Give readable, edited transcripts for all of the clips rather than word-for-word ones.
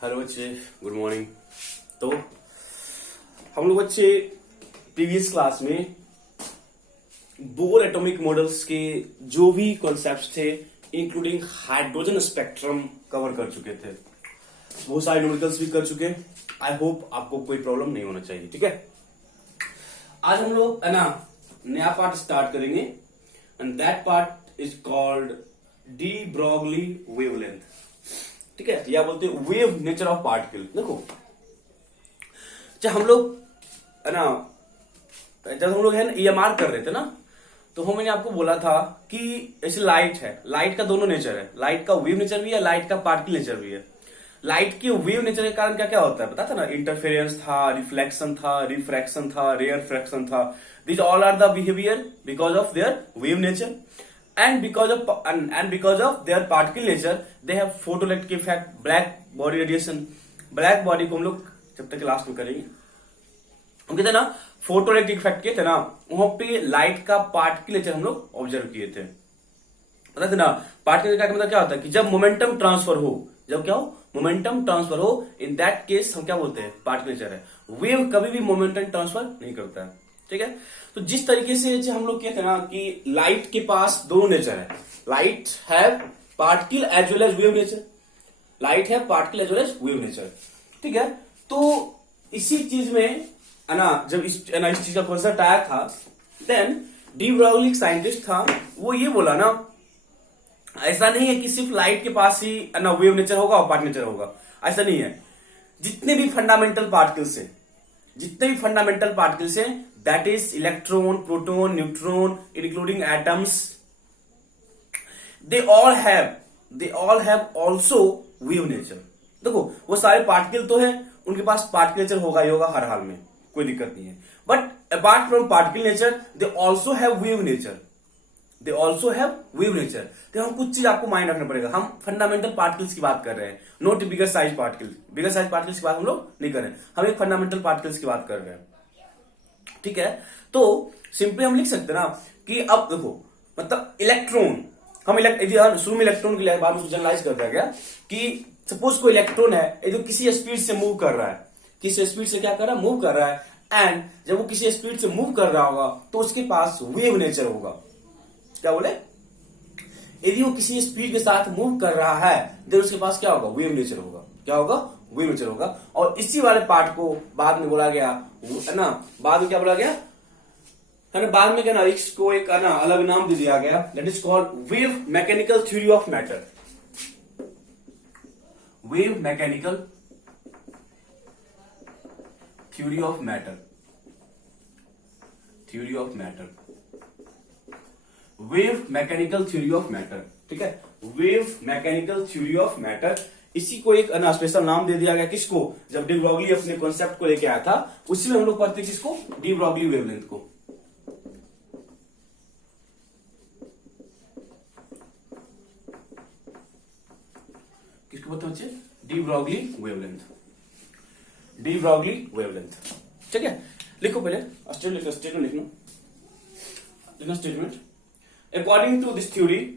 Hello बच्चे, good morning. तो हम लोग बच्चे प्रीवियस क्लास में बोर एटॉमिक मॉडल्स के जो भी कॉन्सेप्ट्स थे इंक्लूडिंग हाइड्रोजन स्पेक्ट्रम कवर कर चुके थे। बहुत सारे न्यूमेरिकल्स भी कर चुके। आई होप आपको कोई प्रॉब्लम नहीं होना चाहिए। ठीक है, आज हम लोग है ना नया पार्ट स्टार्ट करेंगे and that part is called de Broglie wavelength. ठीक है, या बोलते हैं वेव नेचर ऑफ पार्टिकल। देखो, जब हम लोग है ना EMR कर रहे थे ना, तो मैंने आपको बोला था कि ऐसे लाइट है, लाइट का दोनों नेचर है, लाइट का वेव नेचर भी है, लाइट का पार्टिकल नेचर भी है। लाइट के वेव नेचर के कारण क्या क्या होता है पता था ना, इंटरफेरेंस था, रिफ्लेक्शन था, रिफ्रैक्शन था, रेयर फ्रैक्शन था। This all are the behaviour because of their wave nature and because of their particle nature they have photoelectric effect, black body radiation। black body को हम लोग जब तक क्लास में करेंगे हम कहते हैं ना फोटोइलेक्ट्रिक इफेक्ट के थे ना, वहां पे लाइट का पार्टिकल नेचर हम लोग ऑब्जर्व किए थे। पता थे ना पार्टिकल का मतलब क्या होता है कि जब मोमेंटम ट्रांसफर हो, जब क्या हो मोमेंटम ट्रांसफर हो, इन दैट केस हम क्या बोलते हैं पार्टिकल नेचर है। वेव कभी भी मोमेंटम ट्रांसफर नहीं करता है। ठीक है, तो जिस तरीके से हम लोग कहते हैं ना कि लाइट के पास दोनों नेचर है, light have particle as well as wave nature, light है particle as well as wave nature. ठीक है, तो इसी चीज में है ना जब इस चीज का कॉन्सेप्ट आया था, देन डी ब्रॉगली साइंटिस्ट था, वो ये बोला ना ऐसा नहीं है कि सिर्फ लाइट के पास ही है ना वेव नेचर होगा और पार्टिकल नेचर होगा, ऐसा नहीं है। जितने भी फंडामेंटल पार्टिकल्स है, जितने भी फंडामेंटल पार्टिकल्स हैं, that is electron, proton, neutron, including atoms, they all have also wave nature. देखो, वो सारे पार्टिकल तो है, उनके पास पार्टिकल नेचर होगा ही होगा हर हाल में, कोई दिक्कत नहीं है। But apart from particle nature they also have wave nature, they also have wave nature. तो हम कुछ चीज आपको माइंड रखना पड़ेगा। हम फंडामेंटल पार्टिकल्स की बात कर रहे हैं, not bigger size particle. Bigger size particles की बात हम लोग नहीं कर रहे हैं, हम एक फंडामेंटल पार्टिकल्स की बात कर रहे हैं। ठीक है, तो सिंपली हम लिख सकते हैं ना कि अब देखो मतलब इलेक्ट्रॉन, हम शुरू में इलेक्ट्रॉन के लिए बाद में जनरलाइज कर दिया गया कि सपोज कोई इलेक्ट्रॉन है, ये जो किसी स्पीड से मूव कर रहा है, किसी स्पीड से क्या कर रहा है, मूव कर रहा है, एंड जब वो किसी स्पीड से मूव कर रहा होगा तो उसके पास वेव नेचर होगा। क्या बोले, यदि वो किसी स्पीड के साथ मूव कर रहा है देन उसके पास क्या होगा, वेव नेचर होगा। क्या होगा, वेव नेचर होगा। और इसी वाले पार्ट को बाद में बोला गया है ना, बाद में क्या बोला गया है ना, बाद में क्या ना इसको एक ना अलग नाम दे दिया गया, that is called wave mechanical theory of matter. Wave mechanical theory of matter, theory of matter, wave mechanical theory of matter. ठीक है, wave mechanical theory of matter, इसी को एक स्पेशल नाम दे दिया गया किसको, जब डी ब्रॉगली अपने कॉन्सेप्ट को लेके आया था, उसी में हम लोग पढ़ते किसको, डी ब्रॉगली वेवलेंथ को। किसको बोलते हैं बच्चे, D Broglie wavelength, de Broglie wavelength. ठीक है, लिखो पहले स्टेटमेंट लिखना statement. According to this theory,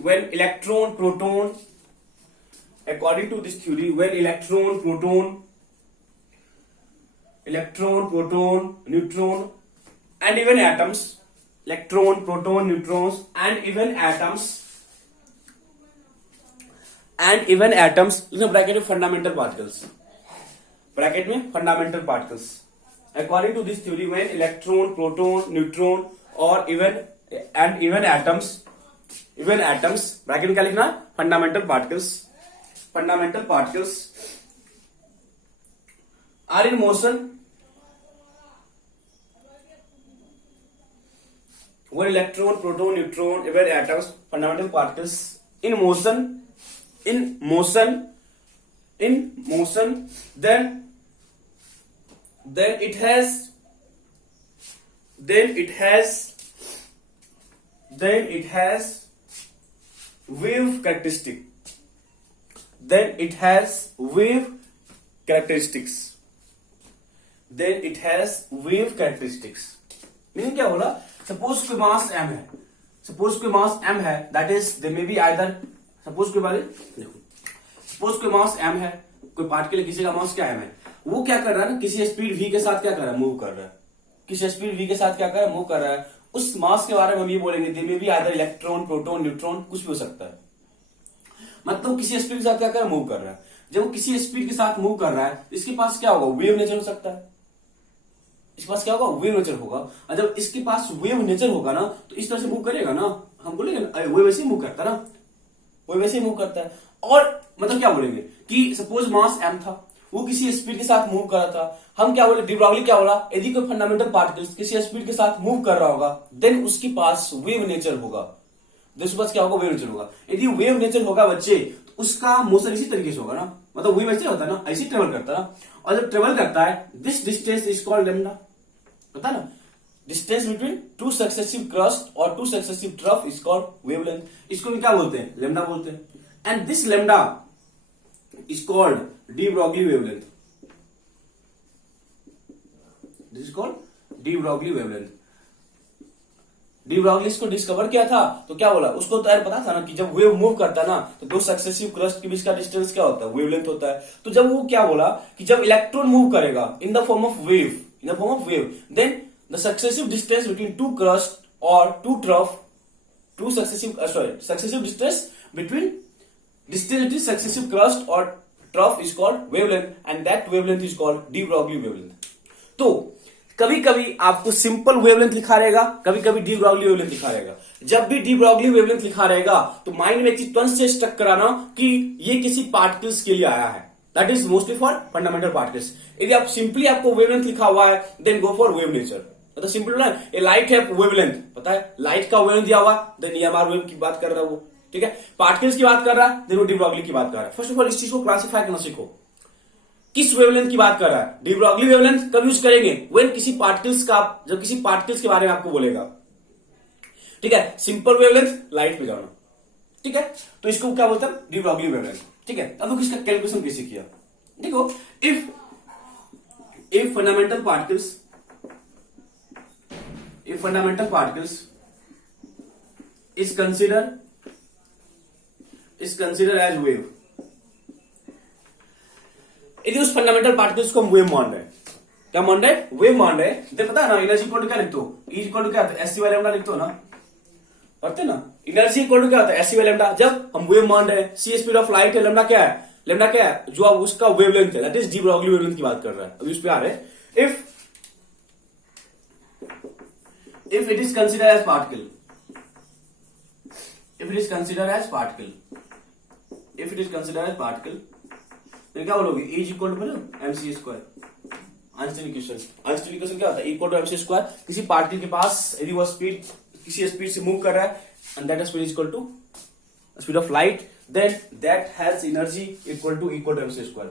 when electron, proton, neutron, and even atoms, electron, proton, neutrons, and even atoms, bracket में फंडामेंटल पार्टिकल्स, ब्रैकेट में fundamental particles. According to this theory when electron, proton, neutron और even atoms, bracket में क्या लिखना है, fundamental particles are in motion when electron, proton, neutron, even atoms, fundamental particles in motion, then it has wave characteristic, meaning क्या बोला, suppose कोई mass m है, suppose कोई मास m है, that is they may be either, suppose कोई बारे देखो, suppose कोई मास m है, कोई पार्टिकल किसी का मास क्या m है, वो क्या कर रहा है ना, किसी स्पीड v के साथ क्या कर रहा है, मूव कर रहा है, किसी स्पीड v के साथ क्या कर रहा है, मूव कर रहा है। उस मास के बारे में हम ये बोलेंगे they may be either electron, proton, neutron, कुछ भी हो सकता है। मतलब किसी स्पीड के साथ क्या कर रहा है, मूव कर रहा है। जब वो किसी स्पीड के साथ मूव कर रहा है, इसके पास क्या होगा, वेव नेचर हो सकता है, इसके पास क्या होगा, वेव नेचर होगा। और जब इसके पास वेव नेचर होगा ना, तो इस तरह से मूव करेगा ना, हम बोलेंगे वो वैसे ही मूव करता है ना, वो वैसे ही मूव करता है। और मतलब क्या बोलेंगे कि सपोज मास m था, वो किसी स्पीड के साथ मूव कर रहा था, हम क्या बोले, डी ब्रॉगली क्या बोला, यदि कोई फंडामेंटल पार्टिकल किसी स्पीड के साथ मूव कर रहा होगा, देन उसके पास वेव नेचर होगा, उसके पास क्या होगा, वेव नेचर होगा। यदि वेव नेचर होगा बच्चे, तो उसका मोशन इसी तरीके से होगा ना, मतलब वही वैसे होता है ना, ऐसे ट्रेवल करता है ना। और जब ट्रेवल करता है, this distance is called lambda, पता है ना, distance between two successive crest और two successive trough is called wavelength. इसको भी क्या बोलते हैं, लेमडा बोलते हैं। And this lambda is called de Broglie wavelength, this is called de Broglie wavelength. De Broglie इसको डिस्कवर किया था, तो क्या बोला, उसको तो यार पता था ना कि जब वेव मूव करता है ना, तो दो सक्सेसिव क्रस्ट के बीच का डिस्टेंस क्या होता है, वेवलेंथ होता है। तो जब वो क्या बोला कि जब इलेक्ट्रॉन मूव करेगा इन the form of wave, in the form of wave, then the successive distance between two crust or two trough, two successive distance between successive crust or trough is called wavelength, and that wavelength is called de Broglie wavelength. तो कभी कभी आपको simple wavelength लिखा रहेगा, कभी कभी D Broglie wavelength लिखा रहेगा। जब भी डी ब्रॉगली वेवलेंथ लिखा रहेगा, तो माइंड में एक चीज तुरंत से स्टक कराना कि ये किसी पार्टिकल्स के लिए आया है, that is mostly for fundamental particles. यदि आप सिंपली आपको वेवलेंथ लिखा हुआ है, then go for wave nature. मतलब सिंपल ना, ये लाइट है, वेवलेंथ पता है, लाइट का वेवलेंथ दिया हुआ, देन ईएमआर वेव की बात कर रहा है वो, ठीक है। पार्टिकल्स की बात कर रहा है, देन वो डी ब्रॉगली की बात कर रहा है। फर्स्ट ऑफ ऑल इस चीज को क्लासिफाई करना सीखो, किस वेवलेंथ की बात कर रहा है। डी ब्रॉगली वेवलेंथ कब यूज करेंगे, व्हेन किसी पार्टिकल्स का, जब किसी पार्टिकल्स के बारे में आपको बोलेगा, ठीक है। सिंपल वेवलेंथ लाइट पे जाना, ठीक है। तो इसको क्या बोलते हैं, डी ब्रॉगली वेवलेंथ, ठीक है। अब लोग इसका कैलकुलेशन कैसे किया, देखो, if fundamental particles is considered as wave, यदि उस फंडामेंटल पार्टिकल्स को हम वेव मान रहे हैं, क्या मान रहे हैं, वेव मान रहे हैं, तो पता है ना, एनर्जी इक्वल टू क्या लिखते हो, E इक्वल टू क्या होता है, एस सी बाय लैम्डा लिखते हो ना, पढ़ते ना, एनर्जी इक्वल टू क्या होता है, एस सी बाय लैम्डा। जब हम वेव मान रहे हैं, सी स्पीड ऑफ लाइट है, लैम्डा क्या है, लेमडा क्या है, जो अब उसका वेवलेंथ है, that is de Broglie wavelength की बात कर रहा है। अभी उस पे आ रहे हैं, if it is considered as particle, then क्या बोलोगे, E is equal to mc square, Einstein equation क्या होता है, इक्वल टू mc स्क्वायर। किसी पार्टिकल के पास यदि वो स्पीड किसी स्पीड से मूव कर रहा है, and that speed is equal to speed of light, then that has energy equal to mc square,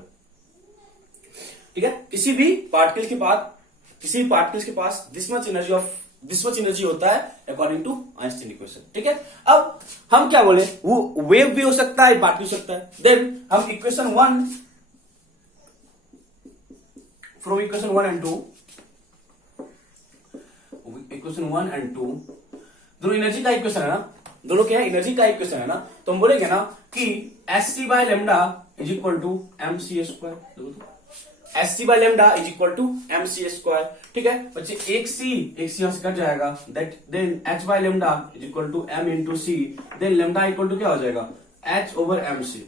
ठीक है। किसी भी पार्टिकल के पास दिस मच एनर्जी होता है अकॉर्डिंग टू आइंस्टाइन इक्वेशन, ठीक है। अब हम क्या बोले, वो वेव भी हो सकता है, पार्टिकल हो सकता है। देन हम इक्वेशन 1 and 2 दोनों एनर्जी का इक्वेशन है ना, दोनों क्या है, एनर्जी का इक्वेशन है ना, तो हम बोलेंगे ना कि S C by lambda is equal to M C square, S C by lambda is equal to M C square, ठीक है बच्चे। एक सी यहां से कट जाएगा, that then H by lambda is equal to M into C, then lambda equal to क्या हो जाएगा, एच ओवर एम सी,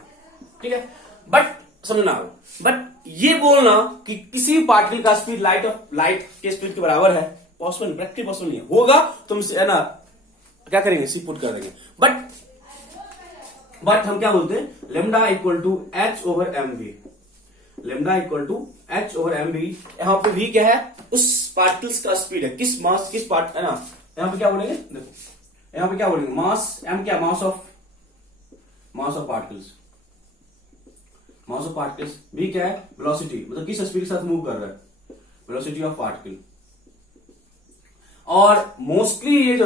ठीक है। बट समझना, बट ये बोलना कि किसी पार्टिकल का स्पीड लाइट के स्पीड के बराबर है, पॉसिबल, प्रैक्टिकली पॉसिबल नहीं है। होगा तो है ना, क्या करेंगे, सी पुट कर देंगे। बट हम क्या बोलते हैं, lambda equal to H over M B, lambda equal to H over M B. यहां पे भी क्या है, उस पार्टिकल्स का स्पीड है, किस पार्ट है ना, यहां पे क्या बोलेंगे, देखो यहां पे क्या बोलेंगे, मास एम क्या, मास ऑफ पार्टिकल्स, बी क्या है, वेलोसिटी, मतलब किस स्पीड के साथ मूव कर रहा है, वेलोसिटी ऑफ पार्टिकल। और मोस्टली ये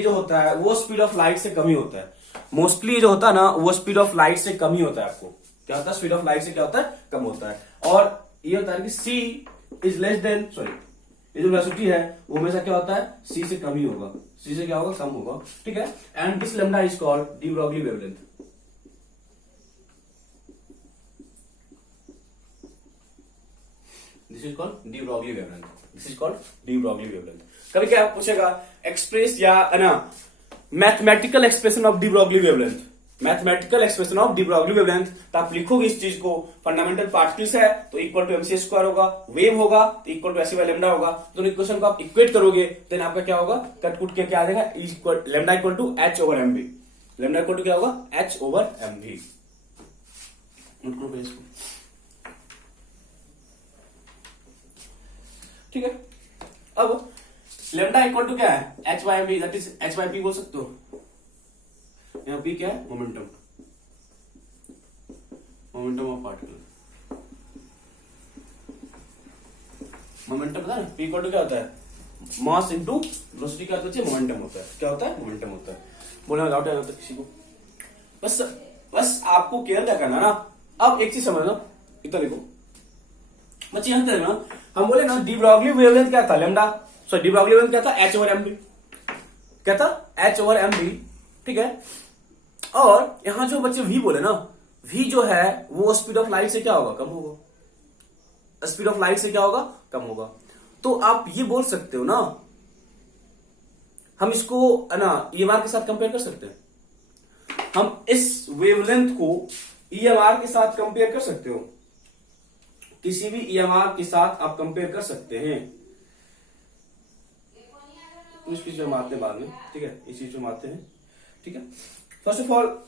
जो होता है वो स्पीड ऑफ लाइट से कम ही होता है, मोस्टली ये जो होता है ना वो स्पीड ऑफ लाइट से कम ही होता है। आपको क्या होता है, स्पीड ऑफ लाइट से क्या होता है, कम होता है। और ये होता है कि c इज लेस देन ये जो वेलोसिटी है वो हमेशा क्या होता है, c से कम ही होगा, c से क्या होगा, कम होगा, ठीक है। And this lambda is called de Broglie wavelength. This is called de Broglie wavelength, this is called de Broglie wavelength. कभी क्या पूछेगा एक्सप्रेस या ना mathematical expression of D Broglie wavelength, mathematical expression of D Broglie wavelength, तो आप लिखोगे इस चीज को, फंडामेंटल पार्टिकल्स है तो इक्वल टू एमसी स्क्वायर होगा, वेव होगा तो equal to S by lambda होगा, दोनों इक्वेशन को आप इक्वेट करोगे देन आपका क्या होगा, कटकुट के क्या आ जाएगा, equal lambda equal to H over M B, lambda equal to क्या होगा, H over M B. Note करो इसको, ठीक है। अब लैम्डा इक्वल टू क्या है, H by M B, that is H by P बोल सकते हो। यहाँ पी क्या है, momentum, momentum of particle, momentum पता है पी इक्वल टू क्या होता है, मास इनटू वेलोसिटी का मोमेंटम होता है, क्या होता है, मोमेंटम होता है। बोलना डाउट है तो किसी को, बस आपको केयर क्या करना ना। अब एक चीज समझना, इतना देखो बच्चे, यहां तक ना हम बोले ना डी ब्रॉगली वेवलेंथ क्या था, lambda, sorry D Broglie wavelength क्या था, एच ओवर एम बी, क्या था, एच ओवर एम बी, ठीक है। और यहां जो बच्चे v बोले ना, v जो है वो स्पीड ऑफ लाइट से क्या होगा, कम होगा, स्पीड ऑफ लाइट से क्या होगा, कम होगा। तो आप ये बोल सकते हो ना, हम इसको ना ईएमआर के साथ कंपेयर कर सकते हैं, हम इस वेवलेंथ को ईएमआर के साथ कंपेयर कर सकते हो, किसी भी ईएमआर के साथ आप कंपेयर कर सकते हैं। तो इस चीज में आते हैं बाद में, ठीक है, इस चीज में आते हैं, ठीक है। फर्स्ट ऑफ ऑल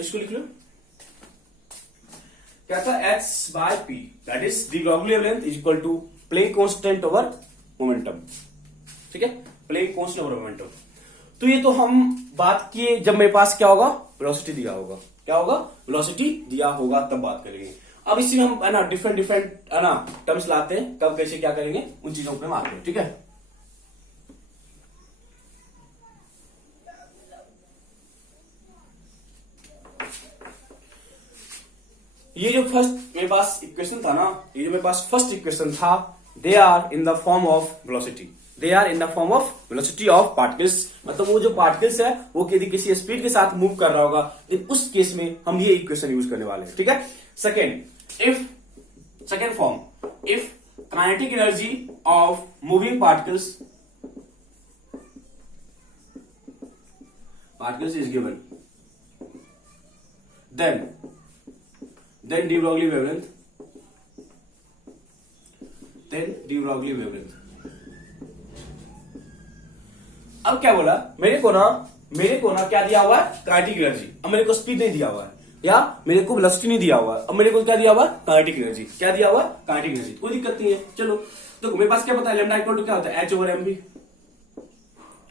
इसको लिख लो, क्या था, h by p, that is de Broglie wavelength is equal to Planck constant over momentum, ठीक है, प्लेइंग कांस्टेंट ओवर मोमेंटम। तो ये तो हम बात किए जब मेरे पास क्या होगा, वेलोसिटी दिया होगा, क्या होगा, वेलोसिटी दिया होगा, तब बात करेंगे। अब इसी में हम है ना डिफरेंट है ना टर्म्स लाते हैं, कब कैसे क्या करेंगे उन चीजों पे हम आते हैं, ठीक है। ये जो फर्स्ट मेरे पास इक्वेशन था ना, ये जो मेरे पास फर्स्ट इक्वेशन था, they are in the form of velocity, they are in the form of velocity of particles, मतलब वो जो पार्टिकल्स है वो यदि किसी स्पीड के साथ मूव कर रहा होगा, उस केस में हम ये इक्वेशन यूज करने वाले हैं, ठीक है। Second form, if kinetic energy of moving particles is given, then de Broglie wavelength, अब क्या बोला, मेरे को ना क्या दिया हुआ है, काइनेटिक एनर्जी, अब मेरे को स्पीड नहीं दिया हुआ है, या मेरे को वेलोसिटी नहीं दिया हुआ है, अब मेरे को क्या दिया हुआ है, काइनेटिक एनर्जी, क्या दिया हुआ है, काइनेटिक एनर्जी, कोई दिक्कत नहीं है। चलो तो मेरे पास क्या पता है, लैम्डा इक्वल टू क्या होता है, एच ओवर एम बी,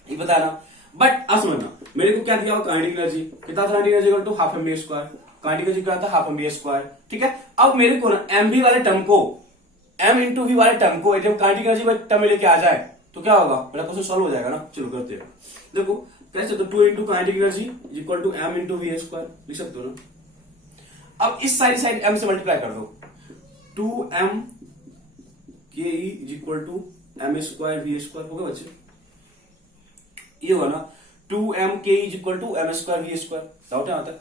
ये बताना। बट अब समझना, मेरे को क्या दिया हुआ, काइनेटिक एनर्जी, कितना था, kinetic energy equal to half M B square, kinetic energy क्या था, हाफ एम बी स्क्वायर, ठीक है। अब मेरे को ना एम बी वाले टर्म को, एम इंटू वी वाले टर्म को जब काइनेटिक एनर्जी टर्म में लेके आ जाए तो क्या होगा, मेरा क्वेश्चन सॉल्व हो जाएगा ना। चलो करते हैं, देखो कैसे, तो 2 into kinetic energy equal to M into V square लिख सकते हो ना। अब इस साइड एम से मल्टीप्लाई कर दो, 2m K equal to M square V square होगा बच्चे, ये होगा ना, 2m K equal to M square V square, doubt है यहां तक,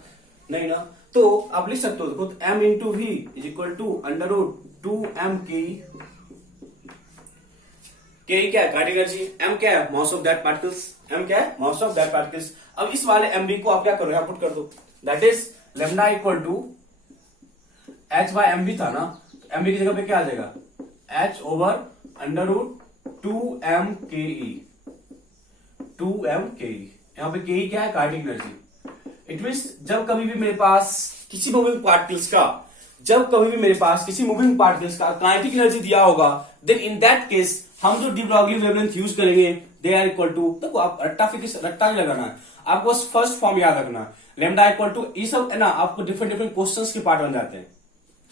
नहीं ना। तो आप लिख सकते हो, देखो m into V is equal to under root 2m K क्या है, काइनेटिक एनर्जी, m क्या है, mass of that particles, m क्या है, मास ऑफ दैट पार्टिकल्स। अब इस वाले mb को आप क्या करो, पुट कर दो, that is lambda equal to h by mb था ना, तो mb की जगह पे क्या आ जाएगा, h over under root 2m के ई, 2m के ई, यहाँ पे के ई क्या है, काइनेटिक एनर्जी। इट मीन्स जब कभी भी मेरे पास किसी मूविंग पार्टिकल्स का, किसी मूविंग पार्टिकल्स का काइनेटिक एनर्जी दिया होगा, देन इन दैट केस हम जो डी ब्रॉगली वेवलेंथ यूज करेंगे, दे आर इक्वल टू, देखो आप रट्टा नहीं लगाना है, आपको बस फर्स्ट फॉर्म याद रखना, लैम्डा इक्वल टू, ये सब है ना आपको डिफरेंट क्वेश्चंस के पार्ट बन जाते हैं,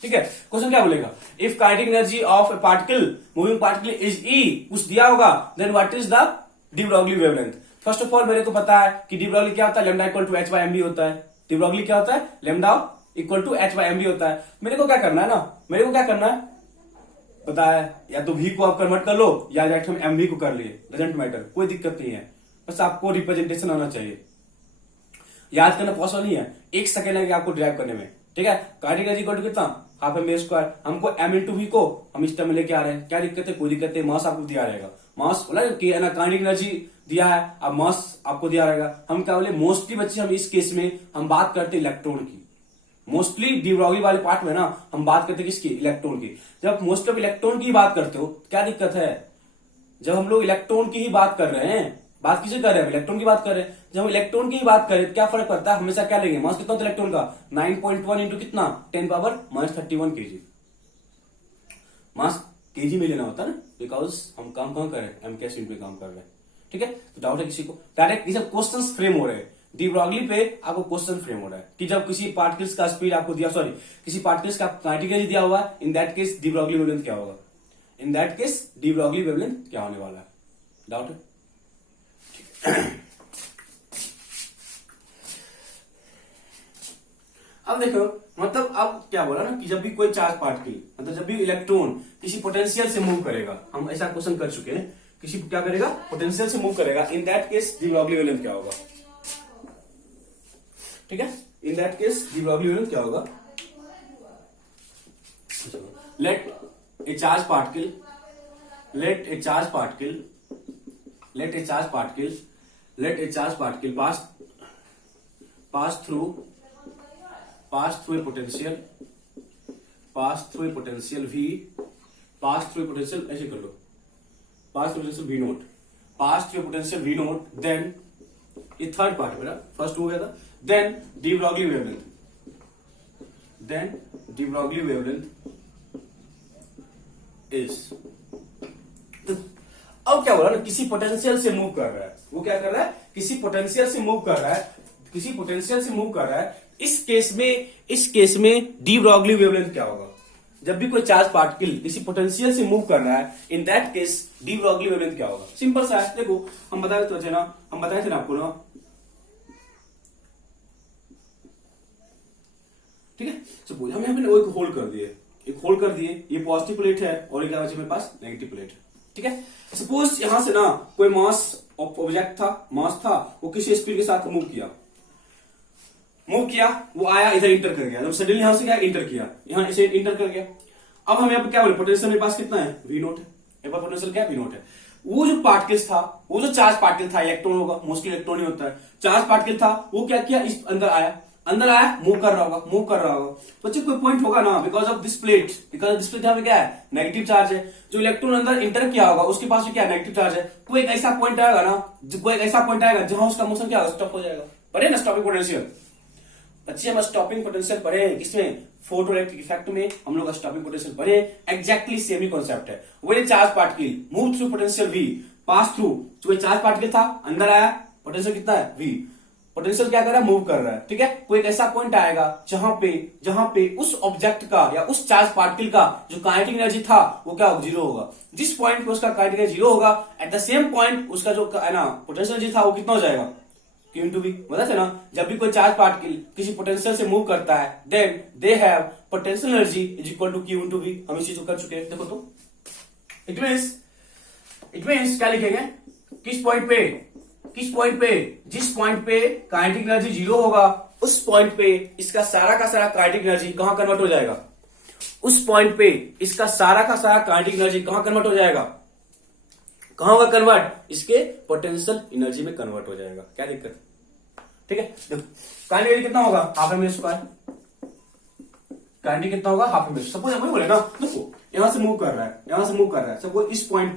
ठीक है। क्वेश्चन क्या बोलेगा, if kinetic energy of a particle, moving particle is E, कुछ दिया होगा, then what is the de Broglie wavelength. First of all मेरे को पता है कि डी ब्रॉगली क्या होता है, lambda equal to H by M B होता है, डी ब्रॉगली क्या होता है, lambda equal to H by M B होता है। मेरे को क्या करना है ना, पता है, या तो v को आप कन्वर्ट कर लो या डायरेक्ट हम mv को कर लिए, डजंट मैटर, कोई दिक्कत नहीं है, बस आपको रिप्रेजेंटेशन आना चाहिए। याद करना पॉसिबल नहीं है, 1 सेकेंड लगेगा आपको ड्राइव करने में, ठीक है। काइनेटिक एनर्जी इक्वल टू कितना, हाफ एम स्क्वायर, हमको m इंटू वी को हम इस टर्म में लेके आ रहे हैं, क्या दिक्कत है, कोई दिक्कत है, मास आपको दिया रहेगा, मास बोला कि है ना, काइनेटिक एनर्जी दिया है, अब मास आपको दिया रहेगा। हम क्या बोले, मोस्टली बच्चे हम इस केस में हम बात करते इलेक्ट्रॉन की, मोस्टली डी ब्रॉगली वाले पार्ट में ना हम बात करते किसकी, इलेक्ट्रॉन की। जब मोस्ट ऑफ इलेक्ट्रॉन की बात करते हो क्या दिक्कत है, जब हम लोग इलेक्ट्रॉन की ही बात कर रहे हैं, बात किसे कर रहे हैं, इलेक्ट्रॉन की बात कर रहे हैं, जब हम इलेक्ट्रॉन की ही बात करें क्या फर्क पड़ता है, हमेशा क्या लेंगे, मास कितना होता है इलेक्ट्रॉन का, 9.1 इंटू कितना, 10⁻31 kg, मास केजी में लेना होता है ना, बिकॉज हम काम कहां कर रहे हैं, एम कैस यूनिट में काम कर रहे हैं, ठीक है। तो डाउट है किसी को, डायरेक्ट ये सब क्वेश्चन फ्रेम हो रहे हैं, डी ब्रॉगली पे आपको क्वेश्चन फ्रेम हो रहा है कि जब किसी पार्टिकल्स का स्पीड आपको दिया, सॉरी किसी पार्टिकल्स का काइनेटिक एनर्जी दिया हुआ है, in that case de Broglie wavelength क्या होगा, इन that case de Broglie wavelength क्या होने वाला है, डाउट है। अब देखो, मतलब अब क्या बोला ना कि जब भी कोई चार्ज पार्टिकल, मतलब जब भी इलेक्ट्रॉन किसी पोटेंशियल से मूव करेगा, हम ऐसा क्वेश्चन कर चुके हैं, किसी क्या करेगा, पोटेंशियल से मूव करेगा, in that case de Broglie wavelength क्या होगा, ठीक है, in that case de Broglie wavelength क्या होगा। Let a charge particle, let a charge particle pass through a potential v, ऐसे कर लो, pass through a potential v naught, then ये third part मेरा, फर्स्ट हो गया था, then de Broglie wavelength is, अब क्या हो रहा है ना, किसी पोटेंशियल से मूव कर रहा है, वो क्या कर रहा है, किसी पोटेंशियल से मूव कर रहा है, इस केस में डी ब्रॉगली वेवलेंथ क्या होगा, जब भी कोई चार्ज पार्टिकल किसी पोटेंशियल से मूव कर रहा है, in that case de Broglie wavelength क्या होगा। सिंपल सा है, देखो हम बताए थे ना आपको ना, ठीक है। सपोज हम यहाँ पे एक होल्ड कर दिए, ये पॉजिटिव प्लेट है और ये क्या बचे मेरे पास, नेगेटिव प्लेट है, ठीक है। सपोज यहां से ना कोई मास ऑब्जेक्ट था, वो किसी स्पीड के साथ मूव किया, वो आया इधर इंटर कर गया, जब सडनली यहां से क्या इंटर किया, यहां इसे इंटर कर गया। अब हम यहाँ पे क्या बोले, पोटेंशियल मेरे पास कितना है, वी नोट है, एक बार पोटेंशियल क्या है, वी नोट है। वो जो पार्टिकल्स था, वो जो चार्ज पार्टिकल था, इलेक्ट्रॉन होगा, मोस्टली इलेक्ट्रॉन ही होता है, चार्ज पार्टिकल था, वो क्या किया, इस अंदर आया, मूव कर रहा होगा, बच्चे कोई पॉइंट होगा ना, बिकॉज ऑफ दिस प्लेट यहाँ पे क्या है, नेगेटिव चार्ज है, जो इलेक्ट्रॉन अंदर इंटर किया होगा उसके पास भी क्या नेगेटिव चार्ज है, कोई एक ऐसा पॉइंट आएगा जहां उसका मोशन क्या स्टॉप हो जाएगा, पढ़े ना स्टॉपिंग पोटेंशियल, बच्चे हम स्टॉपिंग पोटेंशियल पढ़े, किसमें, फोटोइलेक्ट्रिक इफेक्ट में हम लोग स्टॉपिंग पोटेंशियल पढ़े, एग्जैक्टली सेम ही कॉन्सेप्ट है। When charge particle move through potential V, pass through, जो चार्ज पार्टिकल था अंदर आया, पोटेंशियल कितना है, वी, पोटेंशियल क्या कर रहा है, मूव कर रहा है, ठीक है। कोई एक ऐसा पॉइंट आएगा जहां पे उस ऑब्जेक्ट का या उस चार्ज पार्टिकल का जो काइनेटिक एनर्जी था वो क्या होगा, जीरो होगा। जिस पॉइंट पे उसका काइनेटिक एनर्जी जीरो होगा, एट द सेम पॉइंट उसका जो है ना पोटेंशियल एनर्जी था वो कितना हो जाएगा, Q इंटू वी। बता ना, जब भी कोई चार्ज पार्टिकल किसी पोटेंशियल से मूव करता है, then they have potential energy is equal to Q into V. हम इस चीज को कर चुके हैं, देखो तो इट मीन्स क्या लिखेंगे, किस पॉइंट पे जिस पॉइंट पे काइनेटिक एनर्जी जीरो होगा, उस पॉइंट पे इसका सारा का सारा काइनेटिक एनर्जी कहां कन्वर्ट हो जाएगा, उस पॉइंट पे इसका सारा का सारा काइनेटिक एनर्जी कहां कन्वर्ट हो जाएगा, कहां होगा कन्वर्ट, इसके पोटेंशियल एनर्जी में कन्वर्ट हो जाएगा। क्या दिक्कत, ठीक है। देखो काइनेटिक एनर्जी कितना होगा, हाफ एम स्क्वायर, काइनेटिक कितना होगा, हाफ एम स्क्वायर। सपोज हम बोले ना, देखो यहां से मूव कर रहा है, सपोज इस पॉइंट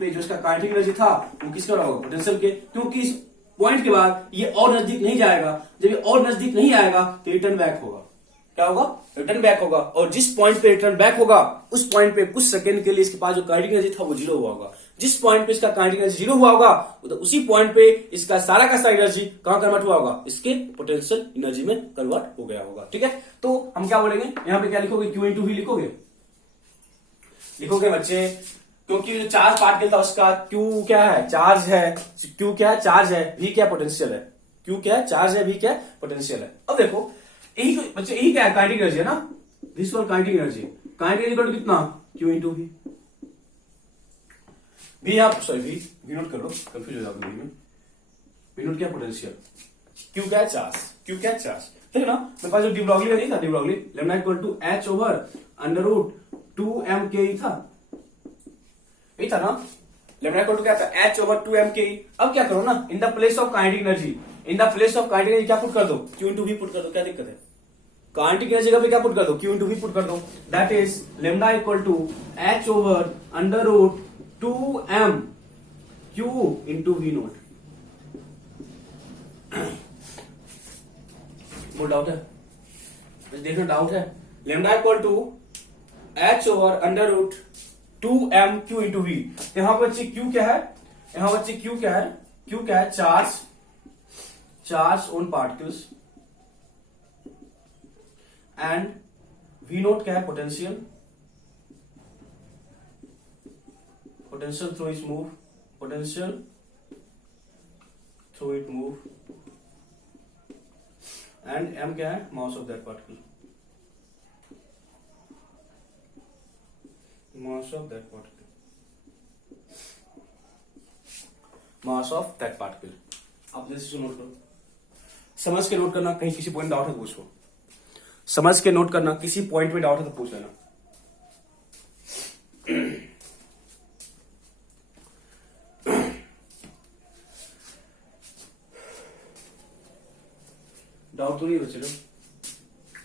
पे जो इसका काइनेटिक एनर्जी था वो किसका होगा, पोटेंशियल के, क्योंकि इस पॉइंट के बाद ये और नजदीक नहीं जाएगा, जब ये और नजदीक नहीं आएगा तो रिटर्न बैक होगा, क्या होगा, रिटर्न बैक होगा, और जिस पॉइंट पे रिटर्न बैक होगा उस पॉइंट पे कुछ सेकंड के लिए इसके पास जो काइनेटिक एनर्जी था वो जीरो हुआ होगा। जिस पॉइंट पे इसका काइनेटिक एनर्जी जीरो हुआ होगा तो उसी पॉइंट पे इसका सारा का सारा एनर्जी कहां कन्वर्ट हुआ होगा, इसके पोटेंशियल एनर्जी में कन्वर्ट हो गया होगा, ठीक है। तो हम क्या बोलेंगे, यहां पे क्या लिखोगे, Q इंटू वी लिखोगे बच्चे, क्योंकि जो चार्ज पार्टिकल था उसका Q क्या है, चार्ज है, Q क्या है, चार्ज है, V क्या पोटेंशियल है, Q क्या है, चार्ज है, V क्या पोटेंशियल है। अब देखो यही बच्चे, यही क्या है, काइनेटिक एनर्जी है ना, this one kinetic energy, kinetic equal to कितना, क्यू इंटू वी। वी आप सॉरी वी नोट कर लो, कंफ्यूज हो जाओगे में। वी नोट क्या पोटेंशियल, क्यू क्या है चार्ज, क्यू क्या है चार्ज, ठीक है ना। मेरे पास जो डी ब्रॉगली का नहीं था, de Broglie lambda equal to H over under root 2m K था, यही था ना। लेमडा इक्वल टू क्या था, एच ओवर 2m के। अब क्या करो ना, in the place of kinetic energy, in the place of kinetic energy क्या पुट कर दो, क्यू इंटू वी पुट कर दो, क्या दिक्कत है। काइनेटिक एनर्जी का भी क्या पुट कर दो, क्यू इंटू वी पुट कर दो। That is lambda equal to H over under root 2m Q into V note. वो डाउट है, देखना डाउट है। Lambda equal to H over under root 2m Q into V. यहां पर बच्चे Q क्या है, यहां बच्चे क्यू क्या है, क्यू क्या है, charge, charge on particles, and V note क्या है, potential, potential through it move, potential through it move, and m क्या है, mass of that particle, mass of that particle, mass of that particle. आप जैसे note करो, समझ के note करना, कहीं किसी पॉइंट डाउट है तो पूछो, समझ के नोट करना, किसी पॉइंट में डाउट है तो पूछ लेना। डाउट तो नहीं बचे ना,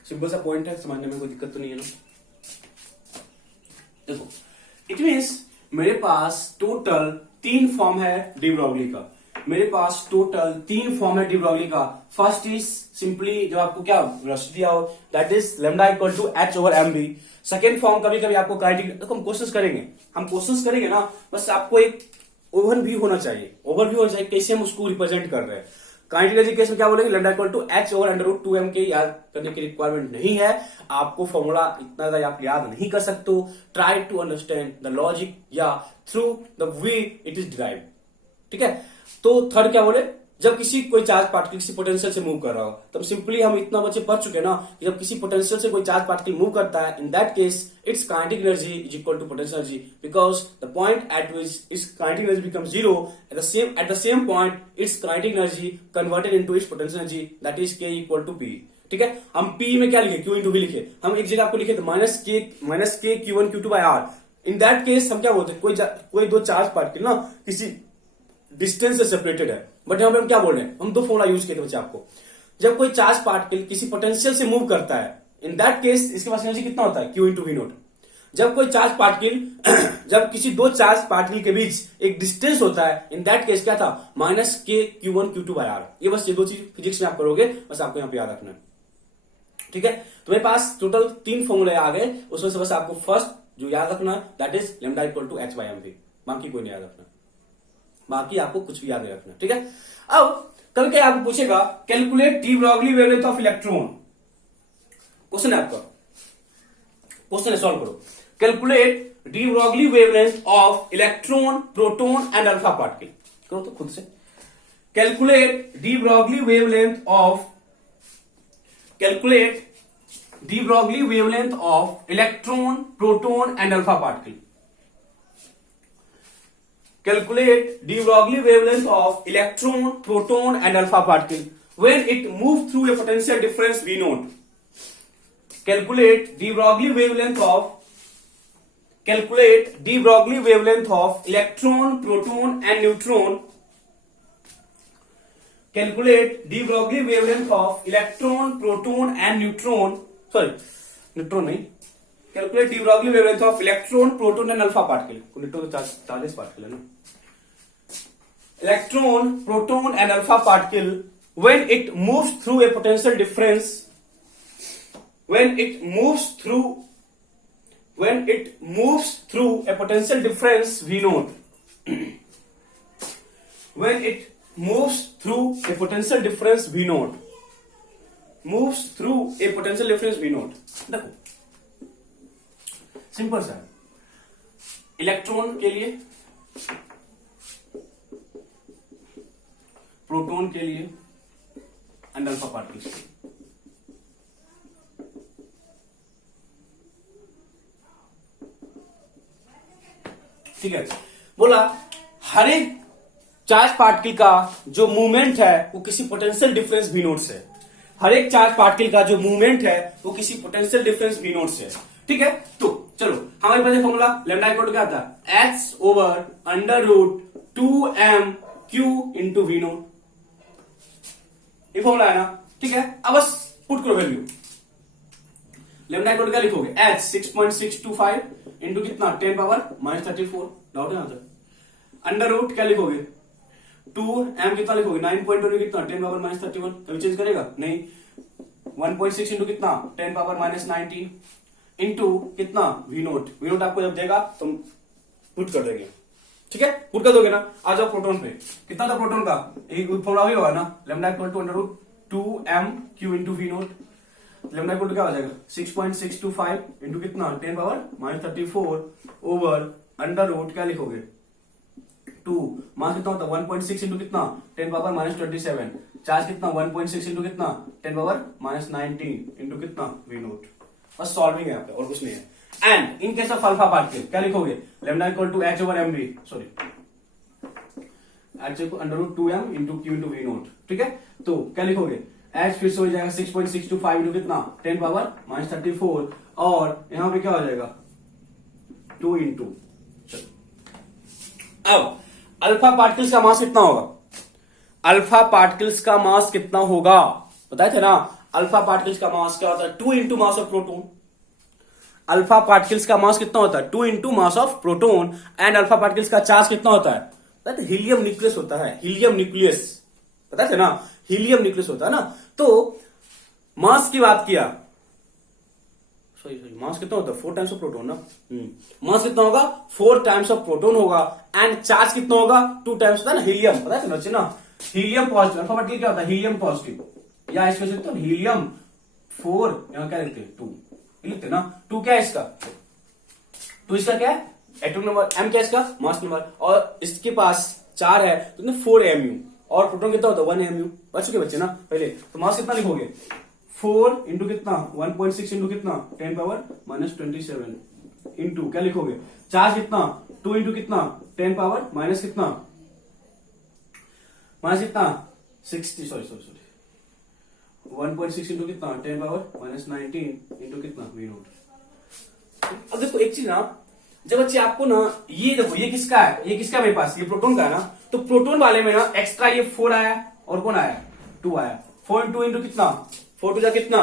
सिंपल सा पॉइंट है, समझने में कोई दिक्कत तो नहीं है ना। देखो इट मीन्स मेरे पास टोटल 3 फॉर्म है डी ब्रॉगली का, मेरे पास टोटल 3 फॉर्म है डी ब्रॉगली का। फर्स्ट इज सिंपली जो आपको क्या वेलोसिटी दिया हो, that is lambda equal to H over M B. Second form कभी कभी आपको काइनेटिक, देखो हम क्वेश्चंस करेंगे, हम क्वेश्चंस करेंगे ना, बस आपको एक ओवरव्यू होना चाहिए, ओवरव्यू होना चाहिए कैसे हम उसको रिप्रेजेंट कर रहे हैं। काइनेटिक एनर्जी केस में क्या बोलेंगे, lambda equal to H over under root 2m K. याद करने की रिक्वायरमेंट नहीं है आपको, फॉर्मूला इतना ज्यादा आप याद नहीं कर सकते हो। Try to understand the logic या through the way it is derived, ठीक है। तो थर्ड क्या बोले, जब किसी कोई चार्ज पार्टिकल किसी पोटेंशियल से मूव कर रहा हो, तब सिंपली हम इतना बच्चे पढ़ चुके ना कि जब किसी पोटेंशियल से कोई चार्ज पार्टिकल मूव करता है, in that case its kinetic energy is equal to potential energy, because the point at which its kinetic energy become zero, at the same point its kinetic energy converted into its potential energy, that is K equal to P. ठीक है, हम P में क्या लिखे, Q into we लिखे, हम एक जगह आपको लिखे थे minus K Q1 Q2 by R. In that case हम क्या बोलते हैं, कोई दो चार्ज पार्टिकल ना किसी डिस्टेंस से सेपरेटेड है, बट यहां पे हम क्या बोल रहे हैं, हम दो फॉर्मूला यूज किए थे बच्चे आपको। जब कोई चार्ज पार्टिकल किसी पोटेंशियल से मूव करता है, इन दैट केस इसके पास एनर्जी कितना होता है, क्यू इंटू वी नोट। जब कोई चार्ज पार्टिकल जब किसी दो चार्ज पार्टिकल के बीच एक डिस्टेंस होता है, इन दैट केस क्या था, minus K Q1 Q2 by are. ये बस ये दो चीज फिजिक्स में आप करोगे, बस आपको यहां पे याद रखना है। ठीक है, तो मेरे पास टोटल 3 फॉर्मूले आ गए, उसमें से बस आपको फर्स्ट जो याद रखना है that is lambda equal to H by M V, बाकी कोई नहीं याद रखना, बाकी आपको कुछ भी याद नहीं रखना। ठीक है, अब कल क्या आपको पूछेगा, calculate D Broglie wavelength of electron. Question है आपका, क्वेश्चन है, सॉल्व करो। Calculate D Broglie wavelength of electron, proton and alpha particle. करो तो खुद से, calculate D Broglie wavelength of, calculate D Broglie wavelength of electron, proton and alpha particle. Calculate de Broglie wavelength of electron, proton and alpha particle when it moves through a potential difference V naught. Calculate de Broglie wavelength of, calculate de Broglie wavelength of electron, proton and neutron. Calculate de Broglie wavelength of electron, proton and neutron. Sorry, neutron नहीं. Calculate de Broglie wavelength of electron, proton and alpha particle. Neutron तो charges particle है ना. Electron, proton and alpha particle when it moves through a potential difference, when it moves through a potential difference V naught, when it moves through a potential difference V naught, moves through a potential difference V naught. देखो simple सा, electron के लिए, proton के लिए and alpha particles. ठीक है, बोला हर एक चार्ज पार्टिकल का जो मूवमेंट है वो किसी पोटेंशियल डिफरेंस v नोट से है। हर एक चार्ज पार्टिकल का जो मूवमेंट है वो किसी पोटेंशियल डिफरेंस v नोट से है। ठीक है, तो चलो हमारे पास फॉर्मूला लैम्डा इक्वल टू क्या आता है, h over under root 2m q into v note, ये फॉर्मूला है ना। ठीक है, अब बस पुट करो वैल्यू। लैम्डा इक्वल टू क्या लिखोगे, h 6.625 इंटू कितना 10 पावर माइनस 34, डाउट है ना तो अंडर रूट क्या लिखोगे 2m कितना लिखोगे 9.2 कितना 10 पावर माइनस 31, कभी चेंज करेगा नहीं। 1.6 इंटू कितना 10 पावर माइनस 19 इंटू कितना v नोट आपको जब देगा तो पुट कर देंगे। ठीक है, पुट कर दोगे ना। आ जाओ प्रोटॉन पे, कितना था प्रोटॉन का, एक फॉर्मूला ही होगा ना, lambda equal to under root 2m q into v note. Lambda equal to क्या हो जाएगा 6.625 इंटू कितना 10 power minus 34 over under root क्या लिखोगे 2, मास कितना होता है 1.6 इंटू कितना 10 पावर माइनस 27, चार्ज कितना 1.6 इंटू कितना 10 पावर माइनस 19 इंटू कितना v नोट। बस सॉल्विंग है यहाँ पे और कुछ नहीं है। And in case of alpha particle क्या लिखोगे, lambda equal to h over mv, sorry h under root 2m into q into v naught. ठीक है, तो क्या लिखोगे h फिर से हो जाएगा 6.625 इंटू कितना 10 पावर माइनस 34 और यहां पे क्या हो जाएगा 2 इंटू। अब अल्फा पार्टिकल्स का मास कितना होगा, अल्फा पार्टिकल्स का मास कितना होगा बताए थे ना। अल्फा पार्टिकल्स का मास क्या होता है 2 into mass of proton. Alpha particles का मास कितना होता है 2 into mass of proton. And alpha particles का चार्ज कितना होता है, हीलियम न्यूक्लियस होता है, हीलियम न्यूक्लियस पता है ना, हीलियम न्यूक्लियस होता है ना। तो मास की बात किया, सॉरी मास कितना होता है 4 टाइम्स ऑफ प्रोटोन ना, मास कितना होगा 4 टाइम्स ऑफ प्रोटोन होगा। एंड चार्ज कितना होगा 2 टाइम्स होता है ना, हीलियम पता है ना, हीलियम पॉजिटिव। अल्फा पार्टिकल क्या होता है हीलियम पॉजिटिव, या इसको लिखते हो हीलियम 4, यहां क्या लिखते हैं 2 लिखते ना। 2 क्या है इसका, 2 इसका क्या है एटॉमिक नंबर, m क्या है इसका मास नंबर, और इसके पास 4 है तो 4 mu, और प्रोटॉन कितना होता है 1 mu। बच चुके बच्चे ना पहले, तो मास कितना लिखोगे 4 इंटू कितना 1.6 इंटू कितना 10 पावर माइनस 27 इंटू क्या लिखोगे चार्ज कितना 2 इंटू कितना 10 पावर माइनस कितना 60, सॉरी 1.6 इंटू कितना 10 पावर माइनस 19 इंटू कितना v नोट। अब देखो एक चीज ना, जब बच्चे आपको ना ये देखो ये किसका है, ये किसका मेरे पास, ये प्रोटॉन का है ना। तो प्रोटॉन वाले में ना एक्स्ट्रा ये 4 आया और कौन आया 2 आया। 4 इंटू इंटू कितना 4 टू जा कितना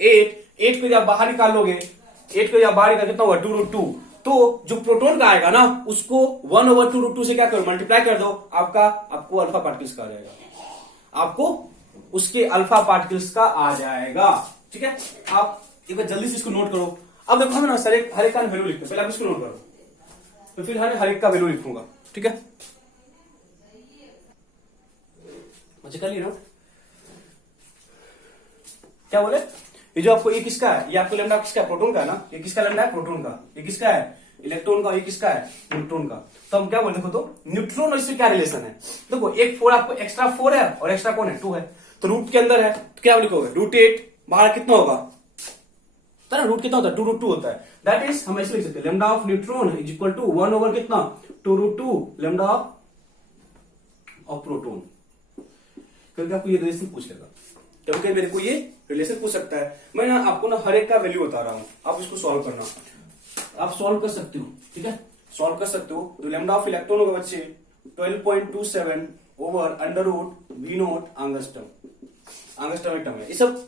8 को जब बाहर निकाल लोगे 8 को जब बाहर निकाल कितना हुआ 2 रूट 2। तो जो प्रोटॉन का आएगा ना उसको 1 ओवर 2 रूट 2 से क्या करो मल्टीप्लाई कर दो, आपको अल्फा पार्टिकल्स का आ जाएगा, आपको उसके अल्फा पार्टिकल्स का आ जाएगा। ठीक है, आप एक बार जल्दी से इसको नोट करो। अब देखो हम ना सर हर एक का वैल्यू लिखते हैं, पहले आप इसको नोट करो तो फिर हर एक का वैल्यू लिखूंगा। ठीक है, मुझे कर लिया नोट, क्या बोले ये जो आपको ये किसका है, ये आपको लैम्डा किसका है प्रोटॉन का है ना, ये किसका लैम्डा है प्रोटॉन का, ये किसका है इलेक्ट्रॉन का, ये किसका है न्यूट्रॉन का। तो हम क्या बोले देखो तो न्यूट्रॉन और इससे क्या रिलेशन है, देखो एक 4 आपको एक्स्ट्रा 4 है और एक्स्ट्रा कौन है 2 है, तो रूट के अंदर है तो क्या लिखोगे √8, बाहर कितना होगा तो रूट कितना होता है 2 रूट 2 होता है। दैट इज हम ऐसे लिख सकते हैं lambda of neutron is equal to 1 over कितना 2 रूट 2 लैम्डा ऑफ प्रोटॉन। क्योंकि आपको ये रिलेशन पूछ लेगा, क्योंकि मेरे को ये रिलेशन पूछ सकता है। मैं ना आपको ना हर एक का वैल्यू बता रहा हूं, आप इसको सॉल्व करना, आप सॉल्व कर सकते हो। ठीक है, सॉल्व कर सकते हो। तो लैम्डा ऑफ इलेक्ट्रॉन होगा बच्चे 12.27 over under root v naught angstrom atom है। ये सब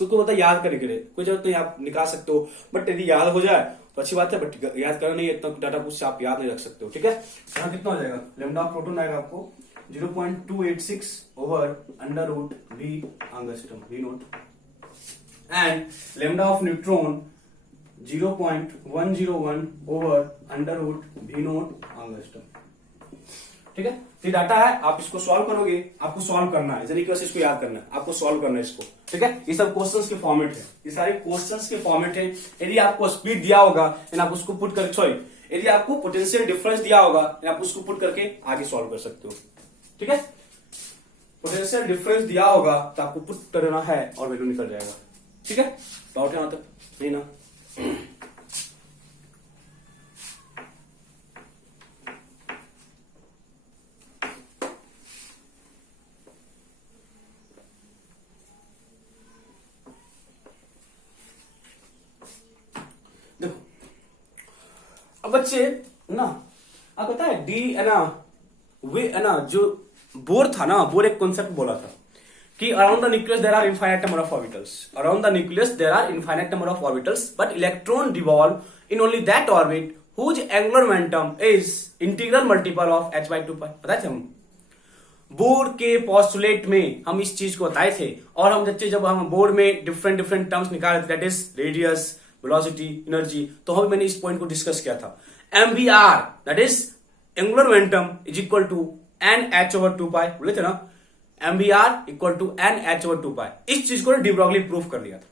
को पता याद करने के लिए कोई जरूरत नहीं, आप निकाल सकते हो, बट यदि याद हो जाए तो अच्छी बात है, बट याद करना नहीं है इतना डाटा कुछ आप याद नहीं रख सकते हो। ठीक है, यहाँ कितना हो जाएगा लैम्डा ऑफ प्रोटॉन आएगा आपको 0.286 over under root v angstrom v naught, and lambda of neutron 0.101 over under root v naught angstrom. ठीक है, ये डाटा है, आप इसको सॉल्व करोगे, आपको सॉल्व करना है, यानी कि बस इसको याद करना है, आपको सॉल्व करना है इसको। ठीक है, ये सब क्वेश्चंस के फॉर्मेट है, ये सारे क्वेश्चंस के फॉर्मेट है। यदि आपको स्पीड दिया होगा आप उसको पुट कर, सॉरी यदि आपको पोटेंशियल डिफरेंस दिया होगा आप उसको पुट करके आगे सॉल्व कर सकते हो। ठीक है, पोटेंशियल डिफरेंस दिया होगा तो आपको पुट करना है और वैल्यू निकल जाएगा। ठीक है, डाउट यहां तक नहीं ना। बच्चे ना, आप पता है डी है ना, वे है ना, जो बोर था ना, बोर एक कॉन्सेप्ट बोला था कि around the nucleus there are infinite number of orbitals, around the nucleus there are infinite number of orbitals, but electron revolve in only that orbit whose angular momentum is integral multiple of h/2 pi. पता है हम bore के postulate में हम इस चीज को बताए थे, और हम जब हम बोर्ड में डिफरेंट डिफरेंट टर्म्स निकाले थे, that is radius, velocity, energy, तो हम मैंने इस पॉइंट को डिस्कस किया था। MVR that is angular momentum is equal to NH/2 pi, बोले थे ना, MVR इक्वल टू NH/2 पाई। इस चीज को डी ब्रॉगली प्रूफ कर दिया था,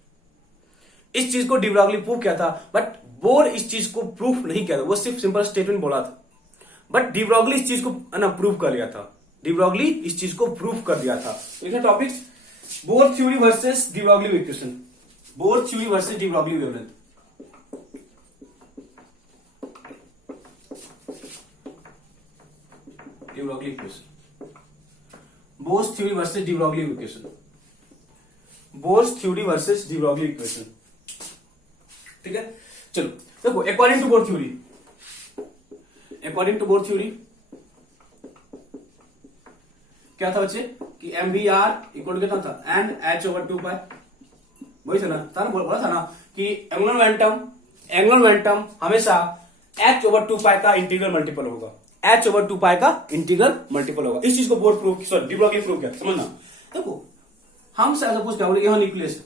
इस चीज को डी ब्रॉगली प्रूफ किया था, बट बोर इस चीज को प्रूफ नहीं किया था, वो सिर्फ सिंपल स्टेटमेंट बोला था, बट डी ब्रॉगली इस चीज को ना प्रूफ कर लिया था, डी ब्रॉगली इस चीज को प्रूफ कर दिया था। Topic Bohr theory versus de Broglie equation, Bohr theory versus de Broglie wavelength. De Broglie equation, Bohr's theory versus de Broglie equation, Bohr's theory versus de Broglie equation. ठीक है, चलो देखो, according to Bohr theory, according to Bohr theory क्या था बच्चे कि MVR equal to कितना था NH/2 पाई, वही था ना, बोला था ना कि एंगुलर मोमेंटम हमेशा h/2 पाई का इंटीग्रल मल्टीपल होगा, h/2 पाई का इंटीग्रल मल्टीपल होगा। इस चीज को board proof, sorry de Broglie proof किया, समझना। देखो हम सपोज क्या बोले, यहां न्यूक्लियस है,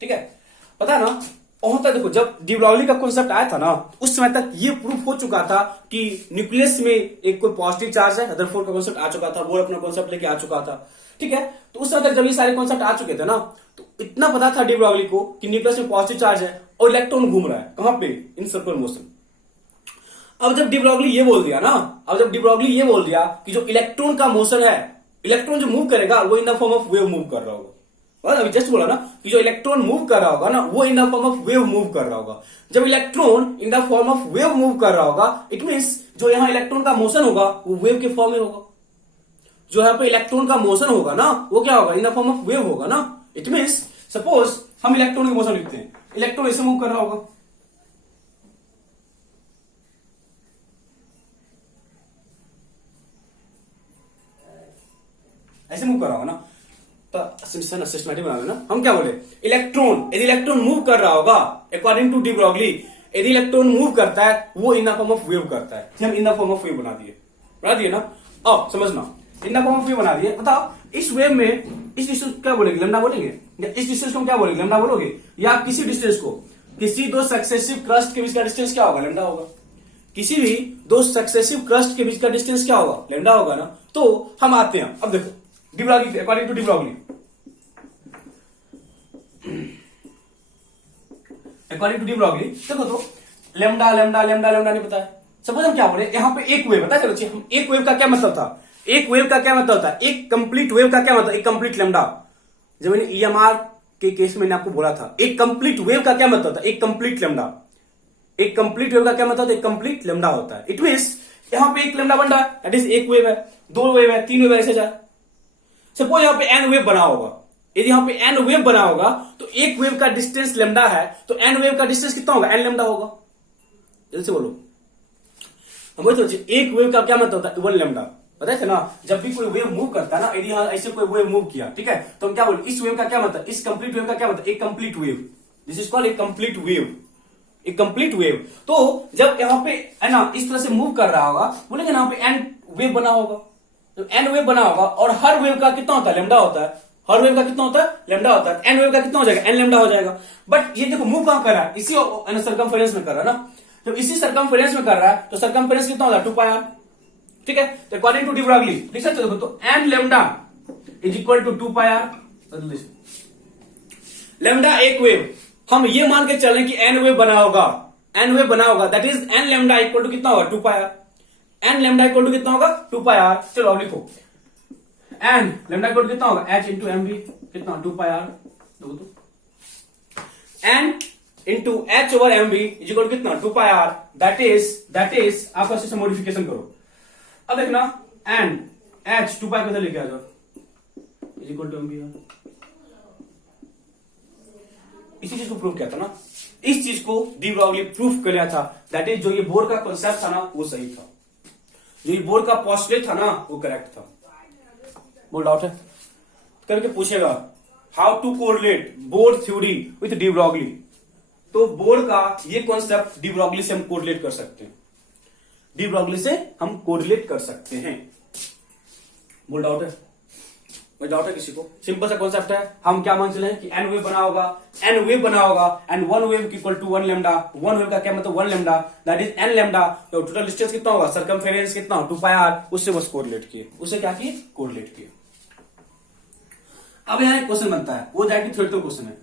ठीक है, पता है ना, और तक देखो जब डी ब्रॉगली का कॉन्सेप्ट आया था ना, उस समय तक ये प्रूफ हो चुका था कि न्यूक्लियस में एक कोई पॉजिटिव चार्ज है, रदरफोर्ड का कॉन्सेप्ट आ चुका था, बोर अपना कॉन्सेप्ट लेके आ चुका था, ठीक है। तो उस समय तक जब ये सारे कॉन्सेप्ट आ चुके थे ना, तो इतना पता था डी ब्रॉगली को कि न्यूक्लियस में पॉजिटिव चार्ज है और इलेक्ट्रॉन घूम रहा है कहां पे, इन सर्कुलर मोशन। अब जब डी ब्रॉगली ये बोल दिया ना, अब जब डी ब्रॉगली ये बोल दिया कि जो इलेक्ट्रॉन का मोशन है, इलेक्ट्रॉन जो मूव करेगा वो इन the form of wave move कर रहा होगा, और अभी जस्ट बोला ना कि जो इलेक्ट्रॉन मूव कर रहा होगा ना, वो इन the form of wave move कर रहा होगा। जब electron in the form of wave move कर रहा होगा, इट मींस जो यहां इलेक्ट्रॉन का मोशन होगा वो वेव के फॉर्म में होगा, जो यहां पे इलेक्ट्रॉन का मोशन होगा ना, वो क्या होगा, इन द फॉर्म ऑफ वेव होगा ना। इट मींस सपोज हम इलेक्ट्रॉन के मोशन लिखते हैं, इलेक्ट्रॉन ऐसे मूव कर रहा होगा, ऐसे मूव कर रहा होगा ना, तो सिस्टमैटिक बना लेना। हम क्या बोले, इलेक्ट्रॉन, यदि इलेक्ट्रॉन मूव कर रहा होगा अकॉर्डिंग टू डी ब्रॉगली, यदि इलेक्ट्रॉन मूव करता है वो इन द फॉर्म ऑफ वेव करता है। हम इन द फॉर्म ऑफ वेव बना दिए ना। अब समझना, इन द फॉर्म ऑफ वेव बना दिए। बताओ इस वेव में इस डिस्टेंस क्या बोलेंगे, लेमडा बोलेंगे, या इस डिस्टेंस को क्या बोलेंगे, लेमडा बोलोगे, या किसी डिस्टेंस को, किसी दो सक्सेसिव क्रस्ट के बीच का डिस्टेंस क्या होगा, लेमडा होगा। किसी भी दो सक्सेसिव क्रस्ट के बीच का डिस्टेंस क्या होगा, लेमडा होगा ना। तो हम आते हैं, अब देखो de Broglie, according to de Broglie, according to de Broglie देखो तो लेमडा लेमडा लेमडा लेमडा नहीं पता है। सपोज हम क्या बोले, यहां पे एक वेव, पता है चलो, हम एक वेव का क्या मतलब था, एक वेव का क्या मतलब था, एक कंप्लीट वेव का क्या मतलब, एक कंप्लीट लेमडा। जब मैंने EMR के केस में मैंने आपको बोला था, एक कंप्लीट वेव का क्या मतलब था, एक कंप्लीट लेमडा। एक कंप्लीट वेव का क्या मतलब, एक कंप्लीट लेमडा होता है। इट मींस यहां पे एक लेमडा बन रहा है, दैट इज एक वेव है, दो वेव है, तीन वेव है, ऐसे जाए। सपोज यहां पे n वेव बना होगा, यदि यहां पे n वेव बना होगा तो एक वेव का डिस्टेंस लेमडा है, तो n वेव का डिस्टेंस कितना होगा, n लेमडा होगा। जल्दी से बोलो, हम बोलते हैं एक वेव का क्या मतलब होता है, 1 लेमडा। पता है ना, जब भी कोई वेव मूव करता है ना, यदि यहां ऐसे कोई वेव मूव किया, ठीक है, तो हम क्या बोले, इस वेव का क्या मतलब, इस कंप्लीट वेव का क्या मतलब, एक complete wave, this is called एक कंप्लीट वेव, एक कंप्लीट वेव। तो जब यहां पे है ना इस तरह से मूव कर रहा होगा, बोलेंगे यहां पे n वेव बना होगा, तो n वेव बना होगा, और हर वेव का कितना होता है, लेमडा होता है, हर वेव का कितना होता है, लेमडा होता है। n वेव का कितना हो जाएगा, n लेमडा हो जाएगा। बट ये देखो मूव कहां कर रहा है, इसी सर्कमफेरेंस में कर रहा है ना। जब इसी सर्कमफेरेंस में कर रहा है तो सर्कमफेरेंस कितना होता है, 2 पाई r, ठीक है। तो अकॉर्डिंग टू डी ब्रॉगली लिख सकते हो, तो n lambda is equal to 2 pi r। Lambda एक वेव, हम ये मान के चलें कि n वेव बना होगा, n वेव बना होगा, that is n lambda equal to कितना होगा, 2 pi r। n lambda equal to कितना होगा, 2 पाई r। चलो अब लिखो, n लेमडा इक्वल टू कितना होगा, h इंटू एम वी, कितना 2 पाई r। देखो तो n into h over M V is equal to कितना, 2 पाई r। दैट इज आपका सिस्टम मॉडिफिकेशन करो। अब देखना n h 2 पाई को इधर लेके आ जाओ, is equal to M V R. इसी चीज को प्रूव किया था ना, इस चीज को डी ब्रॉगली प्रूफ कर लिया था। दैट इज जो ये बोर का कॉन्सेप्ट था ना वो सही था, जो ये बोर का पॉस्टुलेट था ना वो करेक्ट था। बोल डाउट है करके पूछेगा how to correlate Bohr theory with de Broglie, तो बोर का ये कॉन्सेप्ट डी ब्रॉगली से हम कोरिलेट कर सकते हैं, डी ब्रॉगली से हम कोरिलेट कर सकते हैं। बोल डाउट है, कोई डाउट है किसी को? सिंपल सा कॉन्सेप्ट है, हम क्या मान चले हैं कि एन वेव बना होगा, एन वेव बना होगा and one wave equal to one lambda, one wave का क्या मतलब one lambda, that is N lambda. तो टोटल डिस्टेंस कितना होगा, सर्कमफेरेंस कितना, 2 पाई आर, उससे बस कोरिलेट किए, उससे क्या किए, कोरिलेट किए। अब यहाँ एक क्वेश्चन बनता है, वो डायरेक्टली थ्योरेटिकल क्वेश्चन है,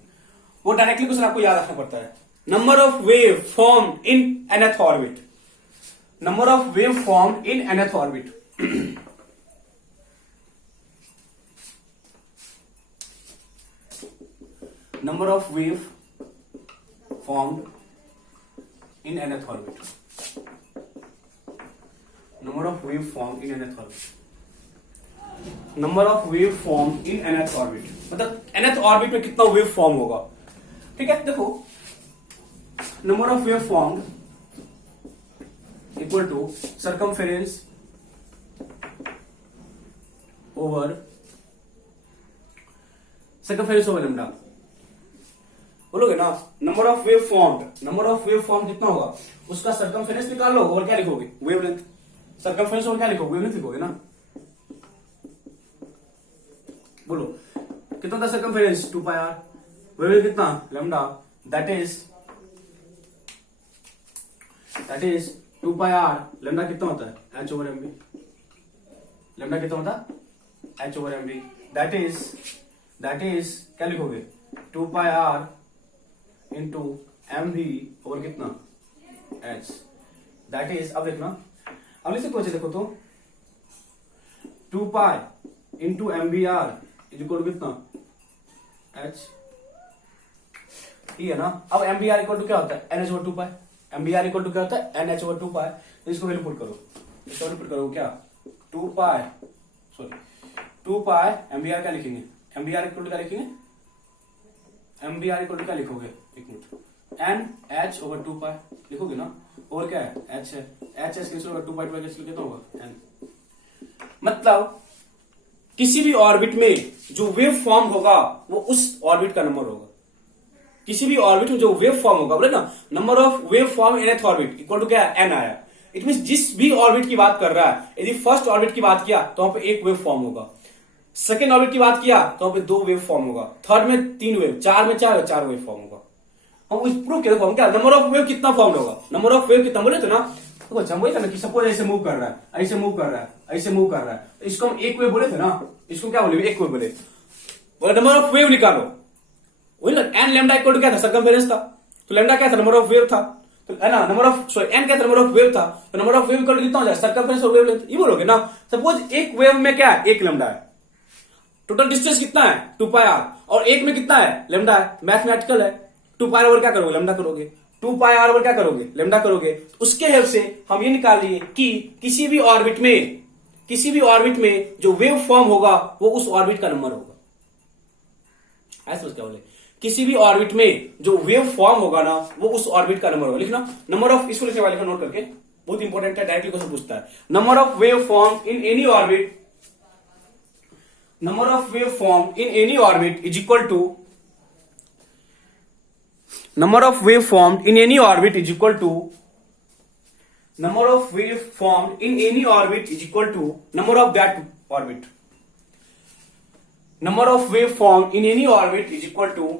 वो डायरेक्टली क्वेश्चन आपको याद रखना पड़ता है। Number of wave formed in nth orbit, number of wave formed in nth orbit. number of wave formed in nth orbit, number of wave formed in nth orbit, number of wave formed in nth orbit, मतलब nth orbit में कितना wave form होगा। ठीक है, देखो number of wave formed equal to circumference over lambda, बोलोगे ना। Number of wave formed, number of wave form कितना होगा, उसका सर्कमफेरेंस निकाल लो और क्या लिखोगे, वेवलेंथ। सर्कमफेरेंस और क्या लिखोगे, वेवलेंथ लिखोगे ना। बोलो कितना था सर्कमफेरेंस, 2 पाई आर, वेवलेंथ कितना, lambda, that is 2 pi R, lambda कितना होता है, h ओवर mv, लैम्डा कितना होता है, h over mv, that is क्या लिखोगे, 2 pi are into M we और कितना एच, दैट इज, अब देखना अब लिख सकते, देखो तो 2 pi into M B R is equal to कितना, एच, ये है ना। अब M B R equal to क्या होता है, N H over 2 pi, M B R equal to क्या होता है, एन एच ओवर 2 पाई, तो इसको वैल्यू पुट करो, इसको वैल्यू पुट करो क्या, 2 पाई एम बी आर क्या लिखेंगे, M B R equal to क्या लिखेंगे, M B R equal to क्या लिखोगे, एक minute, N H over 2 pi लिखोगे ना, और क्या है, एच है, एच एच कैंसिल होगा, 2 पाई 2 पाई कैंसिल कितना होगा, एन। मतलब किसी भी ऑर्बिट में जो वेव फॉर्म होगा वो उस ऑर्बिट का नंबर होगा, किसी भी ऑर्बिट में जो वेव फॉर्म होगा, बोले ना number of wave form in nth orbit equal to क्या है, एन आया। इट मीन जिस भी ऑर्बिट की बात कर रहा है, यदि फर्स्ट ऑर्बिट की बात किया तो वहां पे एक वेव फॉर्म होगा, सेकेंड ऑर्बिट की बात किया तो वहां पे 2 वेव फॉर्म होगा, थर्ड में 3 वेव, 4 में 4 वेव फॉर्म होगा। हम इस प्रूफ के देखो क्या, नंबर ऑफ वेव कितना फॉर्म होगा, नंबर ऑफ वेव कितना, बोले तो ना देखो हम बोले थे ना कि सपोज ऐसे मूव कर रहा है, ऐसे मूव कर रहा है, ऐसे मूव कर रहा है, इसको हम एक वेव बोले थे ना, इसको क्या बोले, एक वेव बोले, नंबर ऑफ वेव निकालो, वही ना, एन लैम्डा इक्वल टू क्या था, सर्कमफेरेंस था, तो लैम्डा क्या था, नंबर ऑफ वेव था, तो है ना, नंबर ऑफ सॉरी एन क्या था, नंबर ऑफ वेव था, तो number of wave equal to कितना हो जाए, सर्कमफेरेंस और वेवलेंथ, ये बोलोगे ना। सपोज एक वेव में क्या है, एक लैम्डा है, टोटल डिस्टेंस कितना है, 2 पाई आर, और एक में कितना है, लैम्डा है, मैथमेटिकल है, 2 पाई ओवर क्या करोगे, लैम्डा करोगे, 2 पाई आर ओवर क्या करोगे, लैम्डा करोगे। उसके हेल्प से हम ये निकाल लिए कि किसी भी ऑर्बिट में जो वेव फॉर्म होगा वो उस ऑर्बिट का नंबर होगा। ऐसा क्या बोले, किसी भी ऑर्बिट में जो वेव फॉर्म होगा ना वो उस ऑर्बिट का नंबर होगा। लिखना नंबर ऑफ, इसको लिखने वाले का नोट करके, बहुत इंपॉर्टेंट है, डायरेक्टली क्वेश्चन पूछता है। Number of wave form in any orbit, number of wave formed in any orbit is equal to, number of wave formed in any orbit is equal to, number of wave formed in any orbit is equal to number of that orbit, number of wave formed in any orbit is equal to,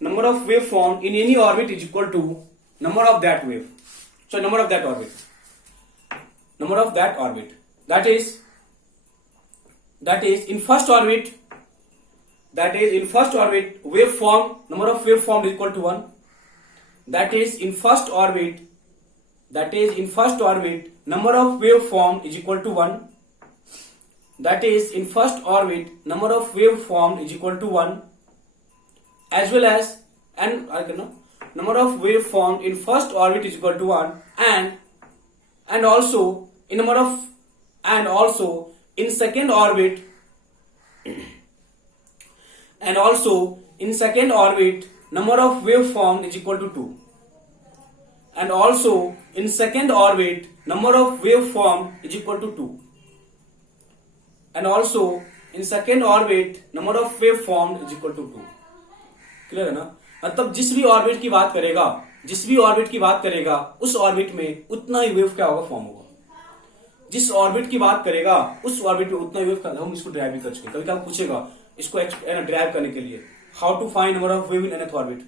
number of wave formed in any orbit is equal to number of that wave, so number of that orbit, number of that orbit, that is in first orbit, wave form, number of wave formed is equal to 1, that is in first orbit, number of wave formed is equal to 1, that is in first orbit number of wave formed is equal to 1, as well as, and number of wave formed in first orbit is equal to 1, and also in number of, and also in second orbit, number of wave formed is equal to 2. And also in second orbit, number of wave formed is equal to 2. And also in second orbit, number of wave formed is equal to 2. Clear है ना? मतलब जिस भी orbit की बात करेगा उस orbit में उतना ही वेव क्या होगा, फॉर्म होगा. जिस ऑर्बिट की बात करेगा उस ऑर्बिट में उतना ही वेव. हम इसको ड्राइव भी कर चुके. कभी कभी पूछेगा इसको ड्राइव करने के लिए how to find number of wave in nth orbit.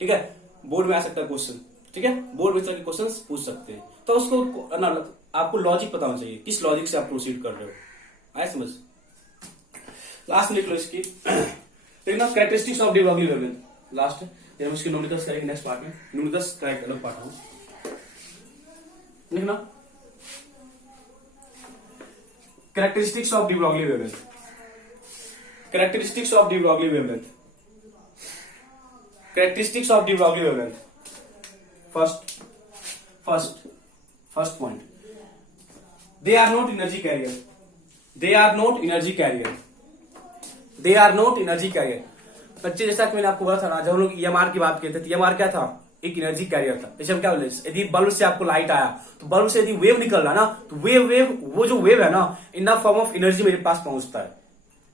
ठीक है, बोर्ड में आ सकता है क्वेश्चन. ठीक है, बोर्ड में तरह के क्वेश्चन पूछ सकते हैं. तो उसको ना आपको लॉजिक पता होना चाहिए, किस लॉजिक से आप प्रोसीड कर रहे हो. आया समझ? लास्ट में लिख लो इसकी. देखना characteristics of D Broglie wavelength. Last है, हम इसकी न्यूमेरिकल्स करेंगे नेक्स्ट पार्ट में. न्यूमेरिकल्स का एक अलग पार्ट हूं. लिखना characteristics of D Broglie wavelength. Characteristics of D Broglie wavelength. Characteristics of D Broglie wavelength. First point, they are not energy carrier. They are not energy carrier. They are not energy carrier. बच्चे जैसा कि मैंने आपको बोला था ना, जब हम लोग EMR की बात करते थे, EMR क्या था, एक एनर्जी कैरियर था. जैसे हम क्या बोले, यदि बल्ब से आपको लाइट आया तो बल्ब से यदि वेव निकल रहा ना, तो वो जो वेव है ना, इन द फॉर्म ऑफ एनर्जी मेरे पास पहुंचता है.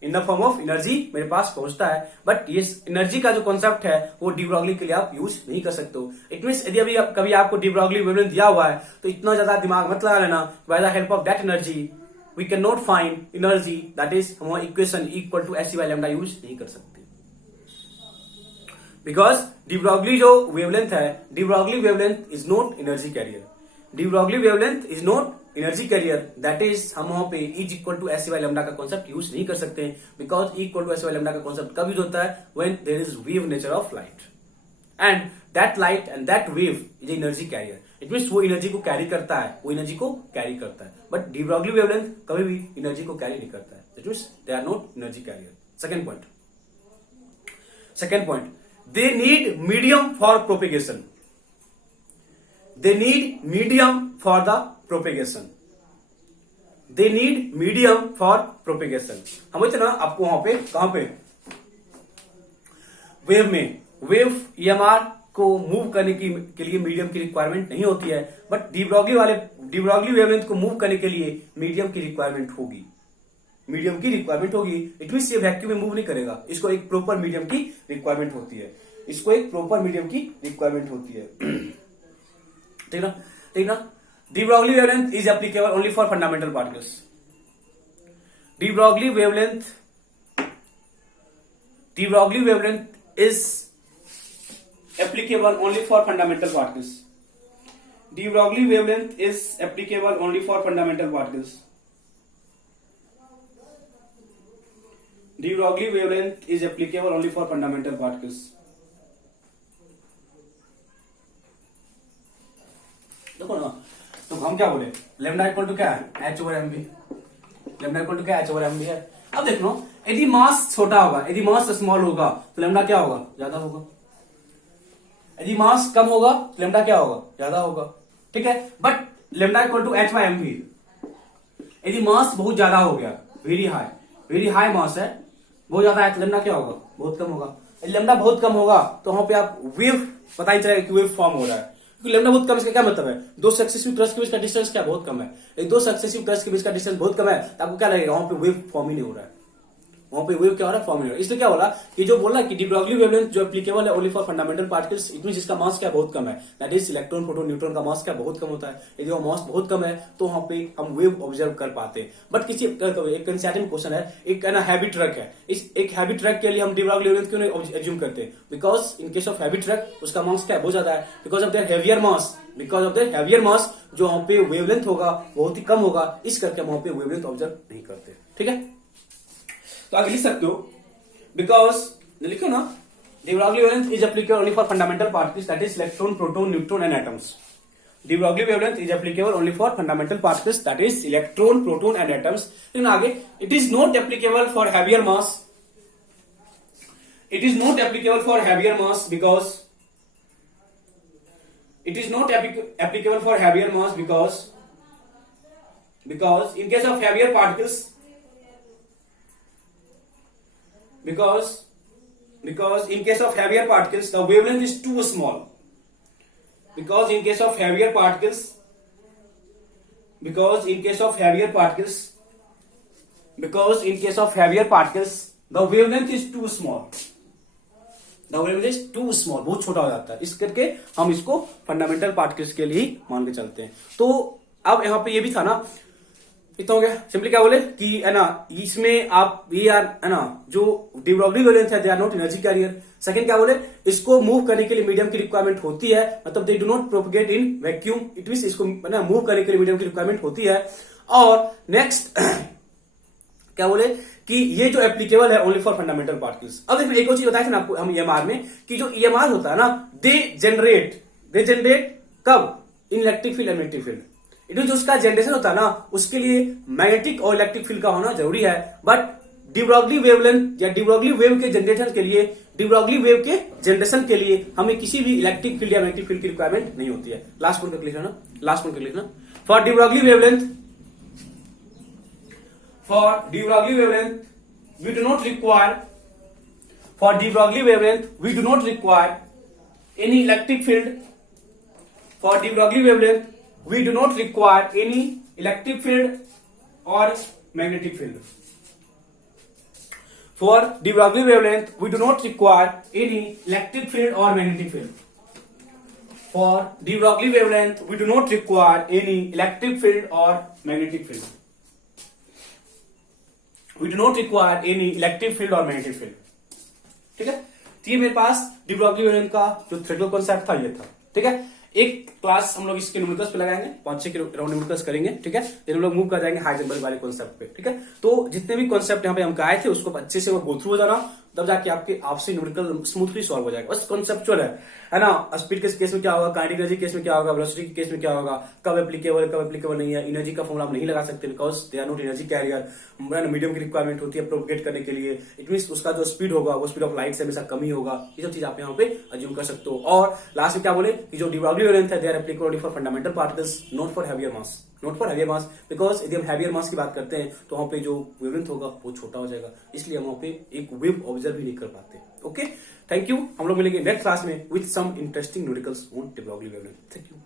इन द फॉर्म ऑफ एनर्जी मेरे पास पहुंचता है. बट ये एनर्जी का जो कॉन्सेप्ट है वो डी ब्रॉगली के लिए आप यूज नहीं कर सकते हो. इट मीन्स यदि अभी कभी आपको डी ब्रॉगली वेवलेंथ दिया हुआ है तो इतना ज्यादा दिमाग मत लगा लेना. By the help of that energy we can not find energy, that is हम equation equal to S C by lambda use नहीं कर सकते. बिकॉज डी ब्रॉगली जो वेवलेंथ है, de Broglie wavelength is not energy carrier. De Broglie wavelength is not energy carrier. That is हम वहां पे is equal to S C by lambda का concept use नहीं कर सकते. Because equal to S C by lambda का concept कब use होता है, when there is wave nature of light, and that light and that wave is energy carrier. It means वो energy को कैरी करता है, बट डी ब्रॉगली वेवलेंथ कभी भी एनर्जी को कैरी नहीं करता है. It means they are not energy carrier. Second point, they need medium for propagation. They need medium for the propagation. They need medium for propagation. हम बोलते ना आपको वहां पे, कहां पे, वेव EMR को मूव करने के लिए मीडियम की रिक्वायरमेंट नहीं होती है. बट डी ब्रॉगली वेवलेंथ को मूव करने के लिए मीडियम की रिक्वायरमेंट होगी. इट मीन्स ये वैक्यूम में मूव नहीं करेगा. इसको एक प्रॉपर मीडियम की रिक्वायरमेंट होती है. ठीक ना. D Broglie wavelength is applicable only for fundamental particles. D Broglie wavelength is applicable only for fundamental particles. D Broglie wavelength is applicable only for fundamental particles. De Broglie wavelength is applicable only for fundamental particles. देखो ना, तो हम क्या बोले, lambda equal to क्या है, h/mv. Lambda equal to क्या है, h/mv है. अब देख लो, यदि मास छोटा होगा, यदि मास स्मॉल होगा तो लैम्डा क्या होगा, ज्यादा होगा. यदि मास कम होगा तो लैम्डा क्या होगा, ज्यादा होगा. ठीक है, but lambda equal to h/mv. यदि मास बहुत ज्यादा हो गया, वेरी हाई मास है, बहुत ज्यादा है, तो लैम्डा क्या होगा, बहुत कम होगा. लैम्डा बहुत कम होगा तो वहां पे आप वेव पता ही चलेगा कि वेव फॉर्म हो रहा है. क्योंकि लैम्डा बहुत कम, इसका क्या मतलब है, दो सक्सेसिव ट्रस्ट के बीच का डिस्टेंस क्या बहुत कम है. दो सक्सेसिव ट्रस्ट के बीच का डिस्टेंस बहुत कम है तो आपको क्या लगेगा, वहां पे वेव फॉर्म ही नहीं हो रहा है. वहां पे वेव क्या हो रहा है, फॉर्म नहीं हो रहा है. इसलिए क्या बोला कि जो बोला कि डी ब्रॉगली वेवलेंथ जो एप्लीकेबल है only for fundamental particles. It means जिसका मास क्या बहुत कम है, that is electron, proton, neutron का मास क्या बहुत कम होता है. यदि वो मास बहुत कम है तो वहां पे हम वेव ऑब्जर्व कर पाते हैं. बट किसी एक कंसेप्टिव क्वेश्चन है, एक ना हैवी ट्रक है, इस एक हैवी ट्रक के लिए हम डी ब्रॉगली वेवलेंथ क्यों नहीं एज्यूम करते. Because in case of heavy truck उसका मास क्या बहुत ज्यादा है. बिकॉज ऑफ देयर हेवियर मास जो वहां पे वेवलेंथ होगा बहुत ही कम होगा, इस करके हम वहां पे वेवलेंथ ऑब्जर्व नहीं करते. ठीक है, तो आगे लिख सकते हो, बिकॉज लिखो ना, D Broglie wavelength is applicable only for fundamental particles, that is electron, proton, neutron and atoms. D Broglie wavelength is applicable only for fundamental particles, that is electron, proton and atoms. लेकिन आगे, it is not applicable for heavier mass. It is not applicable for heavier mass because it is not applicable for heavier mass because in case of heavier particles, because because in case of heavier particles the wavelength is too small, because in case of heavier particles the wavelength is too small, बहुत छोटा हो जाता है, इस करके हम इसको fundamental particles के लिए ही मान के चलते हैं। तो अब यहाँ पे ये भी था ना, इतना हो गया। सिंपली क्या बोले कि है ना, इसमें आप ये यार है ना, जो डी ब्रॉगली वेवलेंथ है they are not energy carrier. Second क्या बोले, इसको मूव करने के लिए मीडियम की रिक्वायरमेंट होती है, मतलब they do not propagate in vacuum, it means इसको है ना मूव करने के लिए मीडियम की रिक्वायरमेंट होती है। और नेक्स्ट क्या बोले कि ये जो एप्लीकेबल है ओनली फॉर फंडामेंटल पार्टिकल्स। अब देखिए एक और चीज बताया था ना आपको हम ईएमआर में, कि जो ईएमआर होता है ना, दे जनरेट कब, इन electric field and magnetic field. It mean जो उसका जनरेशन होता है ना, उसके लिए मैग्नेटिक और इलेक्ट्रिक फील्ड का होना जरूरी है। बट डी ब्रॉगली वेवलेंथ या डी ब्रॉगली वेव के जनरेशन के लिए, डी ब्रॉगली वेव के जनरेशन के लिए हमें किसी भी इलेक्ट्रिक फील्ड या मैग्नेटिक फील्ड की रिक्वायरमेंट नहीं होती है। लास्ट पॉइंट कर लिखना, लास्ट पॉइंट कर लिखना। For D Broglie wavelength we do not require any electric field. For de Broglie wavelength we do not require any electric field or magnetic field. For de Broglie wavelength we do not require any electric field or magnetic field. For de Broglie wavelength we do not require any electric field or magnetic field. We do not require any electric field or magnetic field. ठीक है, तो ये मेरे पास D Broglie wavelength का जो theoretical concept था ये था। ठीक है, एक क्लास हम लोग इसके न्यूमेरिकल्स पे लगाएंगे, 5-6 के राउंड न्यूमेरिकल्स करेंगे। ठीक है, फिर हम लोग मूव कर जाएंगे हाइजेनबर्ग वाले कॉन्सेप्ट पे। ठीक है, तो जितने भी कॉन्सेप्ट यहाँ पे हम आए थे उसको अच्छे से वो गो थ्रू हो जाना, तब जाके आपके आपसे न्यूमेरिकल स्मूथली सॉल्व हो जाएगा। बस कॉन्सेप्चुअल है ना। स्पीड के केस में क्या होगा, काइनेटिक एनर्जी केस में क्या होगा, वेलोसिटी के केस में क्या होगा, कब एप्लीकेबल नहीं है। एनर्जी का फॉर्मूला आप नहीं लगा सकते because they are not energy carrier. Medium की रिक्वायरमेंट होती है प्रोपगेट करने के लिए, इट मीन उसका जो स्पीड होगा वो स्पीड ऑफ लाइट से हमेशा कम ही होगा। ये सब चीज आप यहाँ पे अज्यूम कर सकते हो। और लास्ट में क्या बोले कि जो डी ब्रॉगली वेवलेंथ है they are applicable for fundamental particles, not for heavier mass, because यदि हम हैवियर मास की बात करते हैं तो वहां पे जो वेवलेंथ होगा वो छोटा हो जाएगा, इसलिए हम वहां पे एक वेव ऑब्जर्व भी नहीं कर पाते। Okay, thank you. हम लोग मिलेंगे नेक्स्ट क्लास में with some interesting numericals on de Broglie wavelength. Thank you.